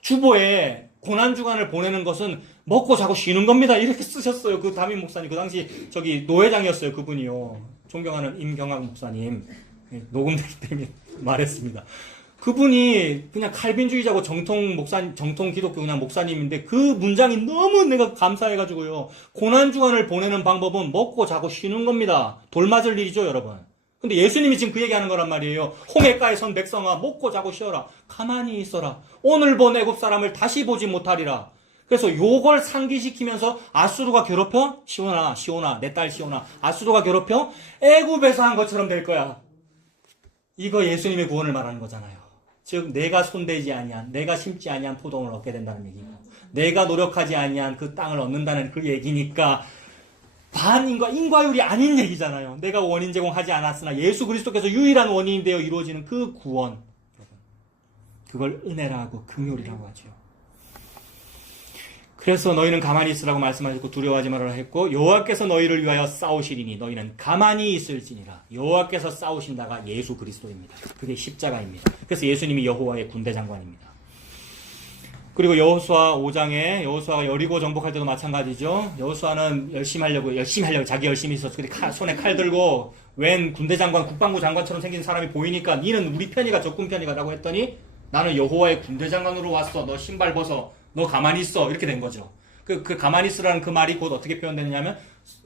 주보에 고난주간을 보내는 것은 먹고 자고 쉬는 겁니다. 이렇게 쓰셨어요. 그 담임 목사님. 그 당시 노회장이었어요. 그분이요. 존경하는 임경학 목사님. 녹음되기 때문에 말했습니다. 그분이 그냥 칼빈주의자고 정통 기독교 그냥 목사님인데 그 문장이 너무 내가 감사해가지고요. 고난주간을 보내는 방법은 먹고 자고 쉬는 겁니다. 돌 맞을 일이죠, 여러분. 근데 예수님이 지금 그 얘기하는 거란 말이에요. 홍해가에 선 백성아, 먹고 자고 쉬어라. 가만히 있어라. 오늘 본 애굽 사람을 다시 보지 못하리라. 그래서 요걸 상기시키면서 아수르가 괴롭혀? 시온아, 내 딸 시온아. 아수르가 괴롭혀? 애굽에서 한 것처럼 될 거야. 이거 예수님의 구원을 말하는 거잖아요. 즉 내가 손대지 아니한, 내가 심지 아니한 포도원을 얻게 된다는 얘기고, 내가 노력하지 아니한 그 땅을 얻는다는 그 얘기니까 인과율이 아닌 얘기잖아요. 내가 원인 제공하지 않았으나 예수 그리스도께서 유일한 원인이 되어 이루어지는 그 구원, 그걸 은혜라고 긍휼이라고 하죠. 그래서 너희는 가만히 있으라고 말씀하셨고 두려워하지 말아라 했고, 여호와께서 너희를 위하여 싸우시리니 너희는 가만히 있을지니라. 여호와께서 싸우신다가 예수 그리스도입니다. 그게 십자가입니다. 그래서 예수님이 여호와의 군대 장관입니다. 그리고 여호수아 5장에 여호수아가 여리고 정복할 때도 마찬가지죠. 여호수아는 열심히 하려고 자기 열심히 있었어. 근데 손에 칼 들고 웬 군대 장관, 국방부 장관처럼 생긴 사람이 보이니까 니는 우리 편이가 적군 편이가 라고 했더니 나는 여호와의 군대 장관으로 왔어. 너 신발 벗어. 너 가만히 있어. 이렇게 된 거죠. 그 가만히 있으라는 그 말이 곧 어떻게 표현되느냐면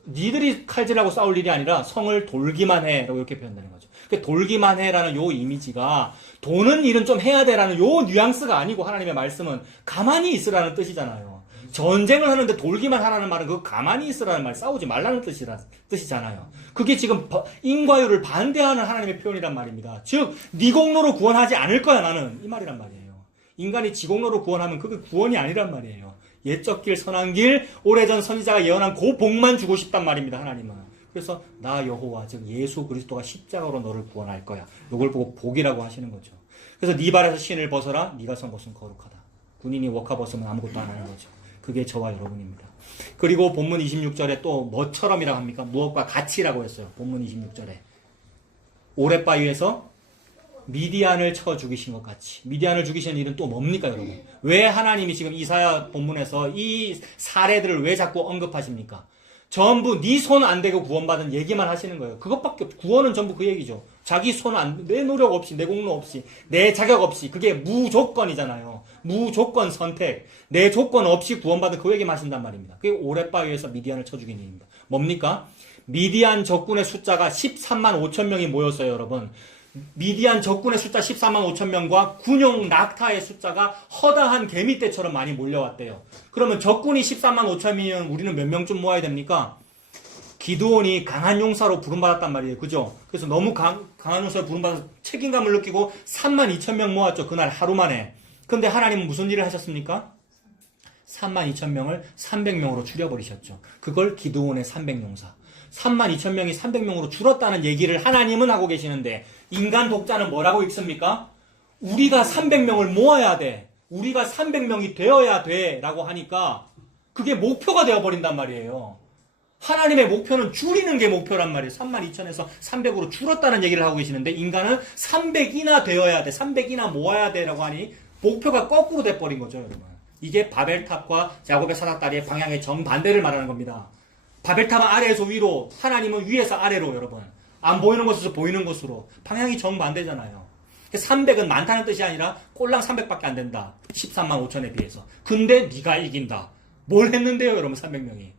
니들이 칼질하고 싸울 일이 아니라 성을 돌기만 해. 라고 이렇게 표현되는 거죠. 돌기만 해라는 요 이미지가 도는 일은 좀 해야 돼라는 요 뉘앙스가 아니고 하나님의 말씀은 가만히 있으라는 뜻이잖아요. 전쟁을 하는데 돌기만 하라는 말은 그 가만히 있으라는 말, 싸우지 말라는 뜻이잖아요. 그게 지금 인과율을 반대하는 하나님의 표현이란 말입니다. 즉, 네 공로로 구원하지 않을 거야 나는, 이 말이란 말이에요. 인간이 지 공로로 구원하면 그게 구원이 아니란 말이에요. 옛적 길 선한 길, 오래전 선지자가 예언한 그 복만 주고 싶단 말입니다, 하나님은. 그래서 나 여호와, 즉 예수 그리스도가 십자가로 너를 구원할 거야. 이걸 보고 복이라고 하시는 거죠. 그래서 네 발에서 신을 벗어라. 네가 선 곳은 거룩하다. 군인이 워카 벗으면 아무것도 안 하는 거죠. 그게 저와 여러분입니다. 그리고 본문 26절에 또 뭐처럼이라고 합니까? 무엇과 같이라고 했어요. 본문 26절에. 오랫바위에서 미디안을 쳐 죽이신 것 같이. 미디안을 죽이시는 일은 또 뭡니까, 여러분? 왜 하나님이 지금 이사야 본문에서 이 사례들을 왜 자꾸 언급하십니까? 전부 네 손 안 대고 구원받은 얘기만 하시는 거예요. 그것밖에 없죠. 구원은 전부 그 얘기죠. 자기 손 안, 내 노력 없이, 내 공로 없이, 내 자격 없이. 그게 무조건이잖아요. 무조건 선택. 내 조건 없이 구원받은 그 얘기만 하신단 말입니다. 그게 오랫바위에서 미디안을 쳐 죽인 일입니다. 뭡니까? 미디안 적군의 숫자가 13만 5천 명이 모였어요, 여러분. 미디안 적군의 숫자 14만 5천 명과 군용 낙타의 숫자가 허다한 개미떼처럼 많이 몰려왔대요. 그러면 적군이 14만 5천 명이면 우리는 몇 명쯤 모아야 됩니까? 기드온이 강한 용사로 부름받았단 말이에요. 그죠? 그래서 너무 강한 용사로 부름받아서 책임감을 느끼고 3만 2천 명 모았죠. 그날 하루 만에. 근데 하나님은 무슨 일을 하셨습니까? 3만 2천 명을 300명으로 줄여버리셨죠. 그걸 기드온의 300용사. 3만 2천 명이 300명으로 줄었다는 얘기를 하나님은 하고 계시는데 인간 독자는 뭐라고 읽습니까? 우리가 300명을 모아야 돼. 우리가 300명이 되어야 돼. 라고 하니까 그게 목표가 되어버린단 말이에요. 하나님의 목표는 줄이는 게 목표란 말이에요. 3만 2천에서 300으로 줄었다는 얘기를 하고 계시는데 인간은 300이나 되어야 돼. 300이나 모아야 돼. 라고 하니 목표가 거꾸로 돼버린 거죠, 여러분. 이게 바벨탑과 야곱의 사닥다리의 방향의 정반대를 말하는 겁니다. 바벨탑은 아래에서 위로, 하나님은 위에서 아래로, 여러분. 안 보이는 곳에서 보이는 곳으로. 방향이 정반대잖아요. 300은 많다는 뜻이 아니라 꼴랑 300밖에 안 된다. 13만 5천에 비해서. 근데 네가 이긴다. 뭘 했는데요, 여러분, 300명이.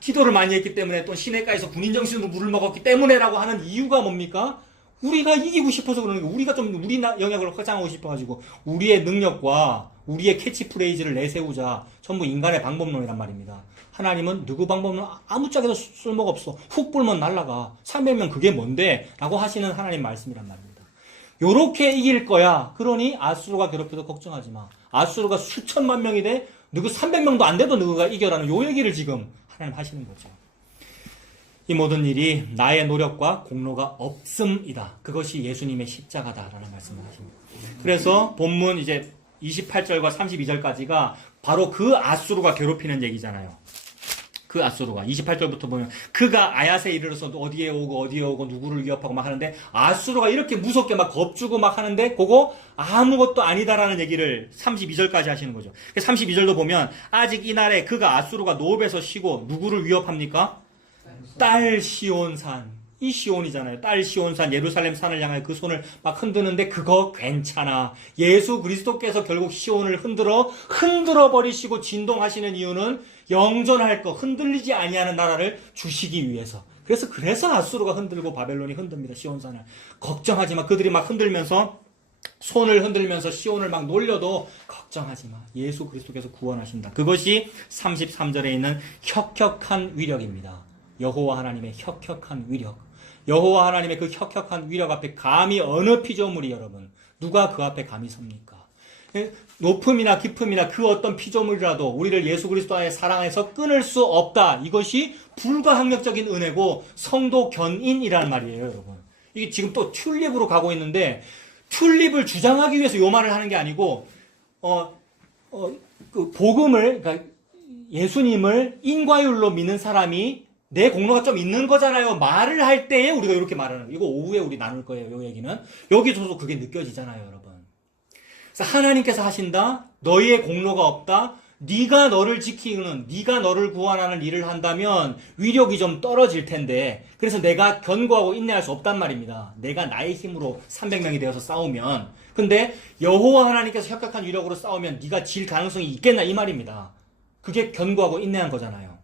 기도를 많이 했기 때문에 또 시내가에서 군인정신으로 물을 먹었기 때문에라고 하는 이유가 뭡니까? 우리가 이기고 싶어서 그러는 거예요. 우리가 좀 우리 영역을 확장하고 싶어가지고 우리의 능력과 우리의 캐치프레이즈를 내세우자. 전부 인간의 방법론이란 말입니다. 하나님은 누구 방법은 아무짝에도 쓸모가 없어. 훅 불면 날아가. 300명 그게 뭔데? 라고 하시는 하나님 말씀이란 말입니다. 요렇게 이길 거야. 그러니 아수르가 괴롭혀도 걱정하지 마. 아수르가 수천만 명이 돼. 누구 300명도 안 돼도 누구가 이겨라는 요 얘기를 지금 하나님 하시는 거죠. 이 모든 일이 나의 노력과 공로가 없음이다. 그것이 예수님의 십자가다라는 말씀을 하십니다. 그래서 본문 이제 28절과 32절까지가 바로 그 아수르가 괴롭히는 얘기잖아요. 그 아수르가 28절부터 보면 그가 아얏에 이르러서 어디에 오고 누구를 위협하고 막 하는데 아수르가 이렇게 무섭게 막 겁주고 막 하는데 그거 아무것도 아니다라는 얘기를 32절까지 하시는 거죠. 32절도 보면 아직 이날에 그가 아수르가 노읍에서 쉬고 누구를 위협합니까? 딸 시온산. 이 시온이잖아요. 딸 시온산 예루살렘 산을 향하여 그 손을 막 흔드는데 그거 괜찮아. 예수 그리스도께서 결국 시온을 흔들어 버리시고 진동하시는 이유는 영존할 거, 흔들리지 아니하는 나라를 주시기 위해서. 그래서 아수르가 흔들고 바벨론이 흔듭니다. 시온산을. 걱정하지 마. 그들이 막 흔들면서 손을 흔들면서 시온을 막 놀려도 걱정하지 마. 예수 그리스도께서 구원하신다. 그것이 33절에 있는 혁혁한 위력입니다. 여호와 하나님의 혁혁한 위력. 여호와 하나님의 그 혁혁한 위력 앞에 감히 어느 피조물이 여러분 누가 그 앞에 감히 섭니까? 높음이나 깊음이나 그 어떤 피조물이라도 우리를 예수 그리스도의 사랑에서 끊을 수 없다. 이것이 불가항력적인 은혜고 성도 견인이라는 말이에요, 여러분. 이게 지금 또 튤립으로 가고 있는데 튤립을 주장하기 위해서 요 말을 하는 게 아니고 그 복음을 그러니까 예수님을 인과율로 믿는 사람이 내 공로가 좀 있는 거잖아요. 말을 할 때에 우리가 이렇게 말하는 거예요. 이거 오후에 우리 나눌 거예요. 요 얘기는. 여기서도 그게 느껴지잖아요, 여러분. 그래서 하나님께서 하신다. 너희의 공로가 없다. 네가 너를 지키는, 네가 너를 구원하는 일을 한다면 위력이 좀 떨어질 텐데 그래서 내가 견고하고 인내할 수 없단 말입니다. 내가 나의 힘으로 300명이 되어서 싸우면. 근데 여호와 하나님께서 혁혁한 위력으로 싸우면 네가 질 가능성이 있겠나 이 말입니다. 그게 견고하고 인내한 거잖아요.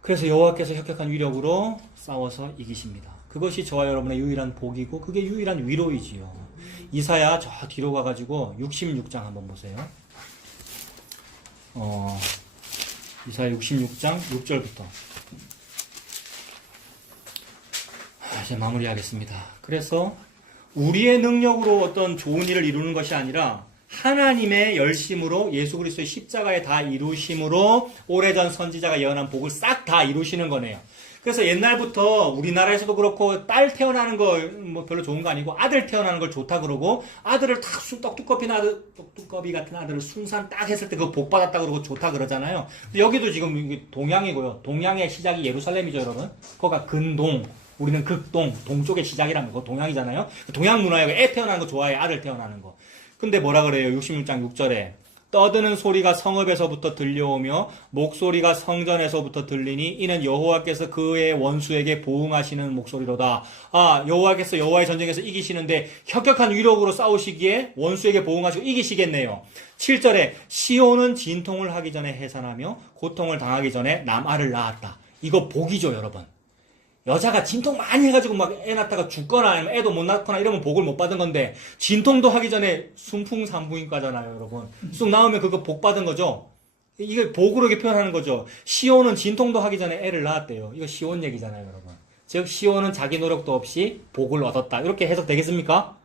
그래서 여호와께서 혁혁한 위력으로 싸워서 이기십니다. 그것이 저와 여러분의 유일한 복이고 그게 유일한 위로이지요. 이사야 저 뒤로 가가지고 66장 한번 보세요. 이사야 66장 6절부터 이제 마무리하겠습니다. 그래서 우리의 능력으로 어떤 좋은 일을 이루는 것이 아니라 하나님의 열심으로 예수 그리스도의 십자가에 다 이루심으로 오래전 선지자가 예언한 복을 싹 다 이루시는 거네요. 그래서 옛날부터 우리나라에서도 그렇고 딸 태어나는 거 뭐 별로 좋은 거 아니고 아들 태어나는 걸 좋다 그러고 아들을 딱 떡두꺼비 같은 아들을 순산 딱 했을 때 그거 복 받았다 그러고 좋다 그러잖아요. 근데 여기도 지금 이게 동양이고요. 동양의 시작이 예루살렘이죠, 여러분. 거기가 근동, 우리는 극동, 동쪽의 시작이라는 거 동양이잖아요. 동양 문화에 애 태어나는 거 좋아해, 아들 태어나는 거. 근데 뭐라 그래요? 66장 6절에 떠드는 소리가 성읍에서부터 들려오며 목소리가 성전에서부터 들리니 이는 여호와께서 그의 원수에게 보응하시는 목소리로다. 아, 여호와께서 여호와의 전쟁에서 이기시는데 혁혁한 위력으로 싸우시기에 원수에게 보응하시고 이기시겠네요. 7절에 시온은 진통을 하기 전에 해산하며 고통을 당하기 전에 남아를 낳았다. 이거 복이죠, 여러분. 여자가 진통 많이 해가지고 막 애 낳다가 죽거나 아니면 애도 못 낳거나 이러면 복을 못 받은 건데 진통도 하기 전에 순풍산부인과잖아요, 여러분. 쑥 나오면 그거 복 받은 거죠. 이게 복으로 이렇게 표현하는 거죠. 시온은 진통도 하기 전에 애를 낳았대요. 이거 시온 얘기잖아요, 여러분. 즉 시온은 자기 노력도 없이 복을 얻었다. 이렇게 해석되겠습니까?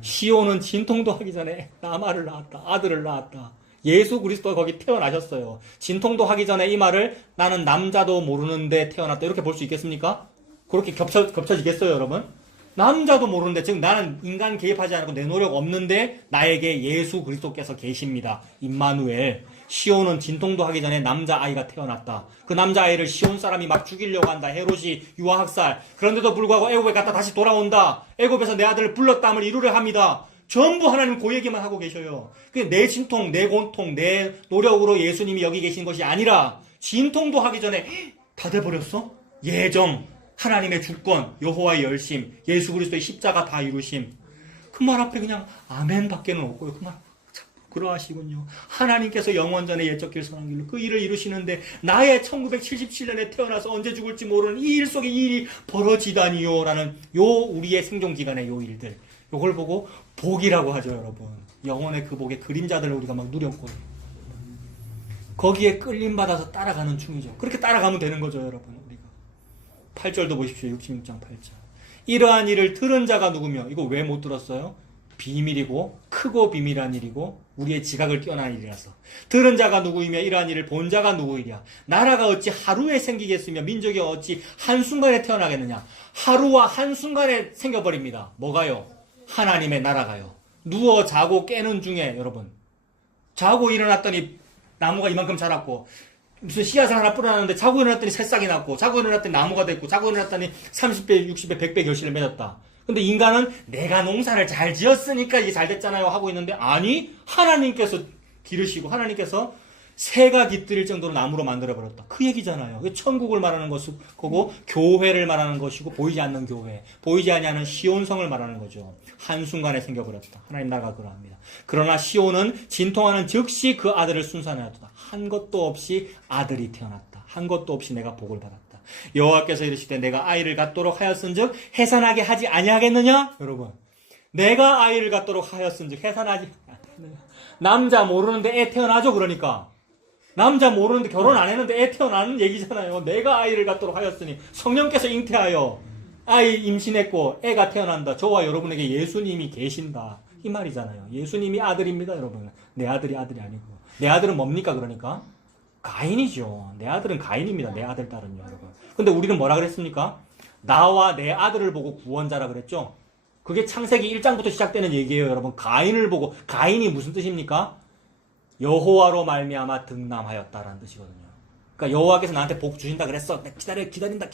시온은 진통도 하기 전에 남아를 낳았다. 아들을 낳았다. 예수 그리스도가 거기 태어나셨어요. 진통도 하기 전에 이 말을 나는 남자도 모르는데 태어났다. 이렇게 볼 수 있겠습니까? 그렇게 겹쳐지겠어요, 여러분? 남자도 모르는데, 즉 나는 인간 개입하지 않고 내 노력 없는데 나에게 예수 그리스도께서 계십니다. 임마누엘. 시온은 진통도 하기 전에 남자아이가 태어났다. 그 남자아이를 시온 사람이 막 죽이려고 한다. 헤롯이 유아학살. 그런데도 불구하고 애굽에 갔다 다시 돌아온다. 애굽에서 내 아들을 불렀담을 이루려 합니다. 전부 하나님 그 얘기만 하고 계셔요. 내 진통, 내 고통, 내 노력으로 예수님이 여기 계신 것이 아니라 진통도 하기 전에 다 돼버렸어? 예정, 하나님의 주권, 여호와의 열심, 예수 그리스도의 십자가 다 이루심. 그 말 앞에 그냥 아멘 밖에는 없고요. 그 말 참 그러하시군요. 하나님께서 영원전에 옛적 길 선한 길로 그 일을 이루시는데 나의 1977년에 태어나서 언제 죽을지 모르는 이 일 속에 이 일이 벌어지다니요 라는 요 우리의 생존기간의 요 일들, 요걸 보고 복이라고 하죠, 여러분. 영혼의 그 복의 그림자들을 우리가 막 누렸고 거기에 끌림받아서 따라가는 중이죠. 그렇게 따라가면 되는 거죠, 여러분. 우리가 8절도 보십시오. 66장 8절. 이러한 일을 들은 자가 누구며, 이거 왜 못 들었어요? 비밀이고 크고 비밀한 일이고 우리의 지각을 뛰어난 일이라서. 들은 자가 누구이며 이러한 일을 본 자가 누구이랴. 나라가 어찌 하루에 생기겠으며 민족이 어찌 한순간에 태어나겠느냐. 하루와 한순간에 생겨버립니다. 뭐가요? 하나님의 나라가요. 누워 자고 깨는 중에, 여러분, 자고 일어났더니 나무가 이만큼 자랐고 무슨 씨앗을 하나 뿌려놨는데 자고 일어났더니 새싹이 났고 자고 일어났더니 나무가 됐고 자고 일어났더니 30배, 60배, 100배 결실을 맺었다. 근데 인간은 내가 농사를 잘 지었으니까 이게 잘 됐잖아요 하고 있는데, 아니, 하나님께서 기르시고 하나님께서 새가 깃들일 정도로 나무로 만들어버렸다. 그 얘기잖아요. 천국을 말하는 것이고 교회를 말하는 것이고 보이지 않는 교회, 보이지 않는 시온성을 말하는 거죠. 한순간에 생겨버렸다. 하나님 나라가 그러합니다. 그러나 시온은 진통하는 즉시 그 아들을 순산하였다. 한 것도 없이 아들이 태어났다. 한 것도 없이 내가 복을 받았다. 여호와께서 이르시되 내가 아이를 갖도록 하였은즉 해산하게 하지 아니하겠느냐? 여러분, 내가 아이를 갖도록 하였은즉 해산하지 아니하겠느냐? 남자 모르는데 애 태어나죠. 그러니까 남자 모르는데 결혼 안 했는데 애 태어나는 얘기잖아요. 내가 아이를 갖도록 하였으니 성령께서 잉태하여 아이 임신했고 애가 태어난다. 저와 여러분에게 예수님이 계신다. 이 말이잖아요. 예수님이 아들입니다, 여러분. 내 아들이 아니고. 내 아들은 뭡니까, 그러니까? 가인이죠. 내 아들은 가인입니다. 내 아들, 딸은요, 여러분. 근데 우리는 뭐라 그랬습니까? 나와 내 아들을 보고 구원자라 그랬죠? 그게 창세기 1장부터 시작되는 얘기예요, 여러분. 가인을 보고, 가인이 무슨 뜻입니까? 여호와로 말미암아 등남하였다라는 뜻이거든요. 그러니까 여호와께서 나한테 복 주신다 그랬어. 기다린다.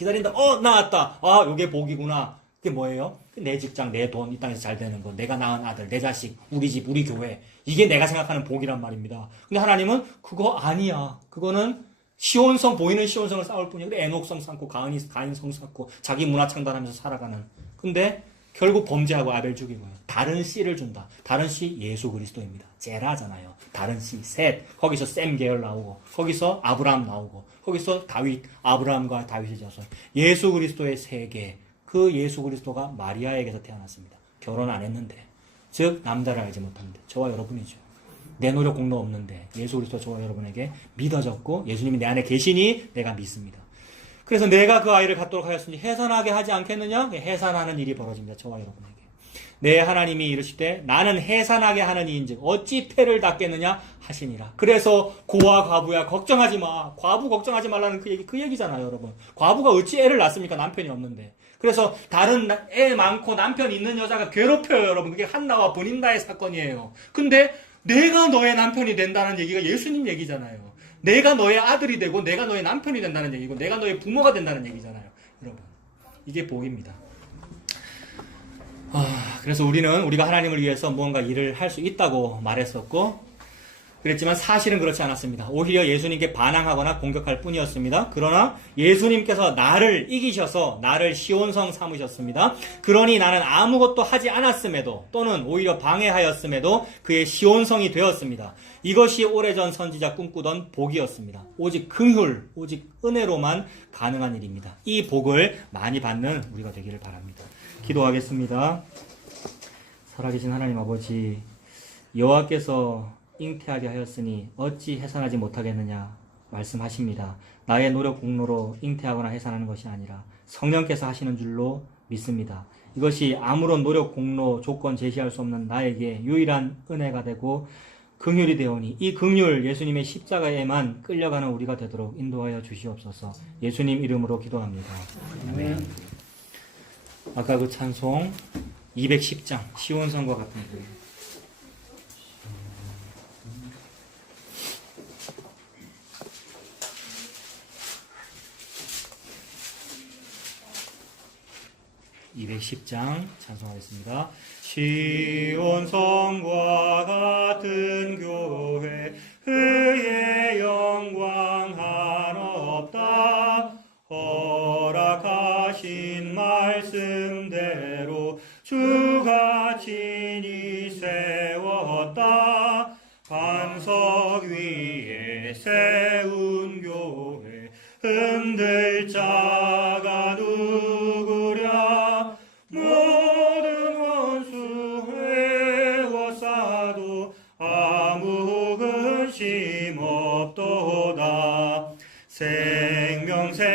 나왔다. 아, 요게 복이구나. 그게 뭐예요? 내 직장, 내 돈, 이 땅에서 잘 되는 거, 내가 낳은 아들, 내 자식, 우리 집, 우리 교회. 이게 내가 생각하는 복이란 말입니다. 근데 하나님은 그거 아니야. 그거는 시온성, 보이는 시온성을 쌓을 뿐이야. 그래, 에녹성 쌓고, 가인성 쌓고, 자기 문화 창단하면서 살아가는. 근데 결국 범죄하고 아벨 죽이고요. 다른 씨를 준다. 다른 씨 예수 그리스도입니다. 제라잖아요. 다른 씨 셋. 거기서 셈 계열 나오고, 거기서 아브라함 나오고, 거기서 다윗, 아브라함과 다윗의 자손. 예수 그리스도의 세계. 그 예수 그리스도가 마리아에게서 태어났습니다. 결혼 안 했는데, 즉 남자를 알지 못하는데 저와 여러분이죠. 내 노력 공로 없는데 예수 그리스도 저와 여러분에게 믿어졌고 예수님이 내 안에 계시니 내가 믿습니다. 그래서 내가 그 아이를 갖도록 하였으니 해산하게 하지 않겠느냐? 해산하는 일이 벌어집니다. 저와 여러분에게. 내 하나님이 이르시되 나는 해산하게 하는 이인즉 어찌 패를 닦겠느냐 하시니라. 그래서 고와 과부야 걱정하지 마. 과부 걱정하지 말라는 그 얘기잖아요, 여러분. 과부가 어찌 애를 낳습니까? 남편이 없는데. 그래서 다른 애 많고 남편 있는 여자가 괴롭혀요, 여러분. 그게 한나와 버닌다의 사건이에요. 근데 내가 너의 남편이 된다는 얘기가 예수님 얘기잖아요. 내가 너의 아들이 되고 내가 너의 남편이 된다는 얘기고 내가 너의 부모가 된다는 얘기잖아요, 여러분. 이게 복입니다. 그래서 우리가 하나님을 위해서 무언가 일을 할 수 있다고 말했었고, 그랬지만 사실은 그렇지 않았습니다. 오히려 예수님께 반항하거나 공격할 뿐이었습니다. 그러나 예수님께서 나를 이기셔서 나를 시온성 삼으셨습니다. 그러니 나는 아무것도 하지 않았음에도 또는 오히려 방해하였음에도 그의 시온성이 되었습니다. 이것이 오래전 선지자 꿈꾸던 복이었습니다. 오직 긍휼, 오직 은혜로만 가능한 일입니다. 이 복을 많이 받는 우리가 되기를 바랍니다. 기도하겠습니다. 살아계신 하나님 아버지, 여호와께서 잉태하게 하였으니 어찌 해산하지 못하겠느냐 말씀하십니다. 나의 노력 공로로 잉태하거나 해산하는 것이 아니라 성령께서 하시는 줄로 믿습니다. 이것이 아무런 노력 공로 조건 제시할 수 없는 나에게 유일한 은혜가 되고 긍휼이 되오니 이 긍휼 예수님의 십자가에만 끌려가는 우리가 되도록 인도하여 주시옵소서. 예수님 이름으로 기도합니다. 아멘. 아까 그 찬송 210장 시온성과 같은 그 210장 찬송하겠습니다. 시온성과 같은 교회 그의 영광 한없다. 허락하신 말씀대로 주가 친히 세웠다. 반석 위에 세운 교회 흔들 자가 누구랴. 모든 원수 회워싸도 아무 근심 없도다. 생명샘이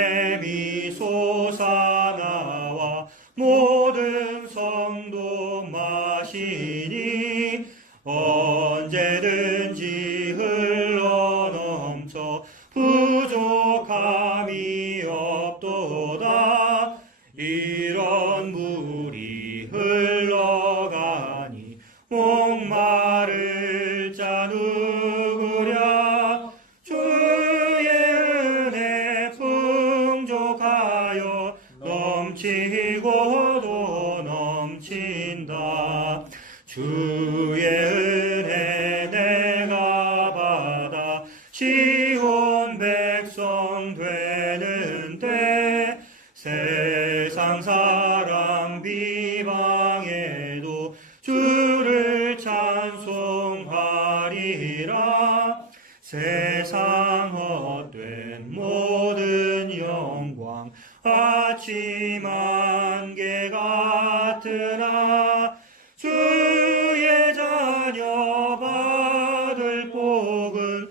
솟아나와 모든 성도 마시니 언제든지 흘러넘쳐 부족함이 없도다. 이런 물이 흘러가니 목마를 자 누구랴. 주의 은혜 풍족하여 넘치고도 넘친다. 주의 은혜 내가 받아 시온 백성 되는 때 세상 사람 비방해도 주를 찬송하리라. 세상 헛된 모든 영광 아침 안개 같으나 주의 자녀 받을 복은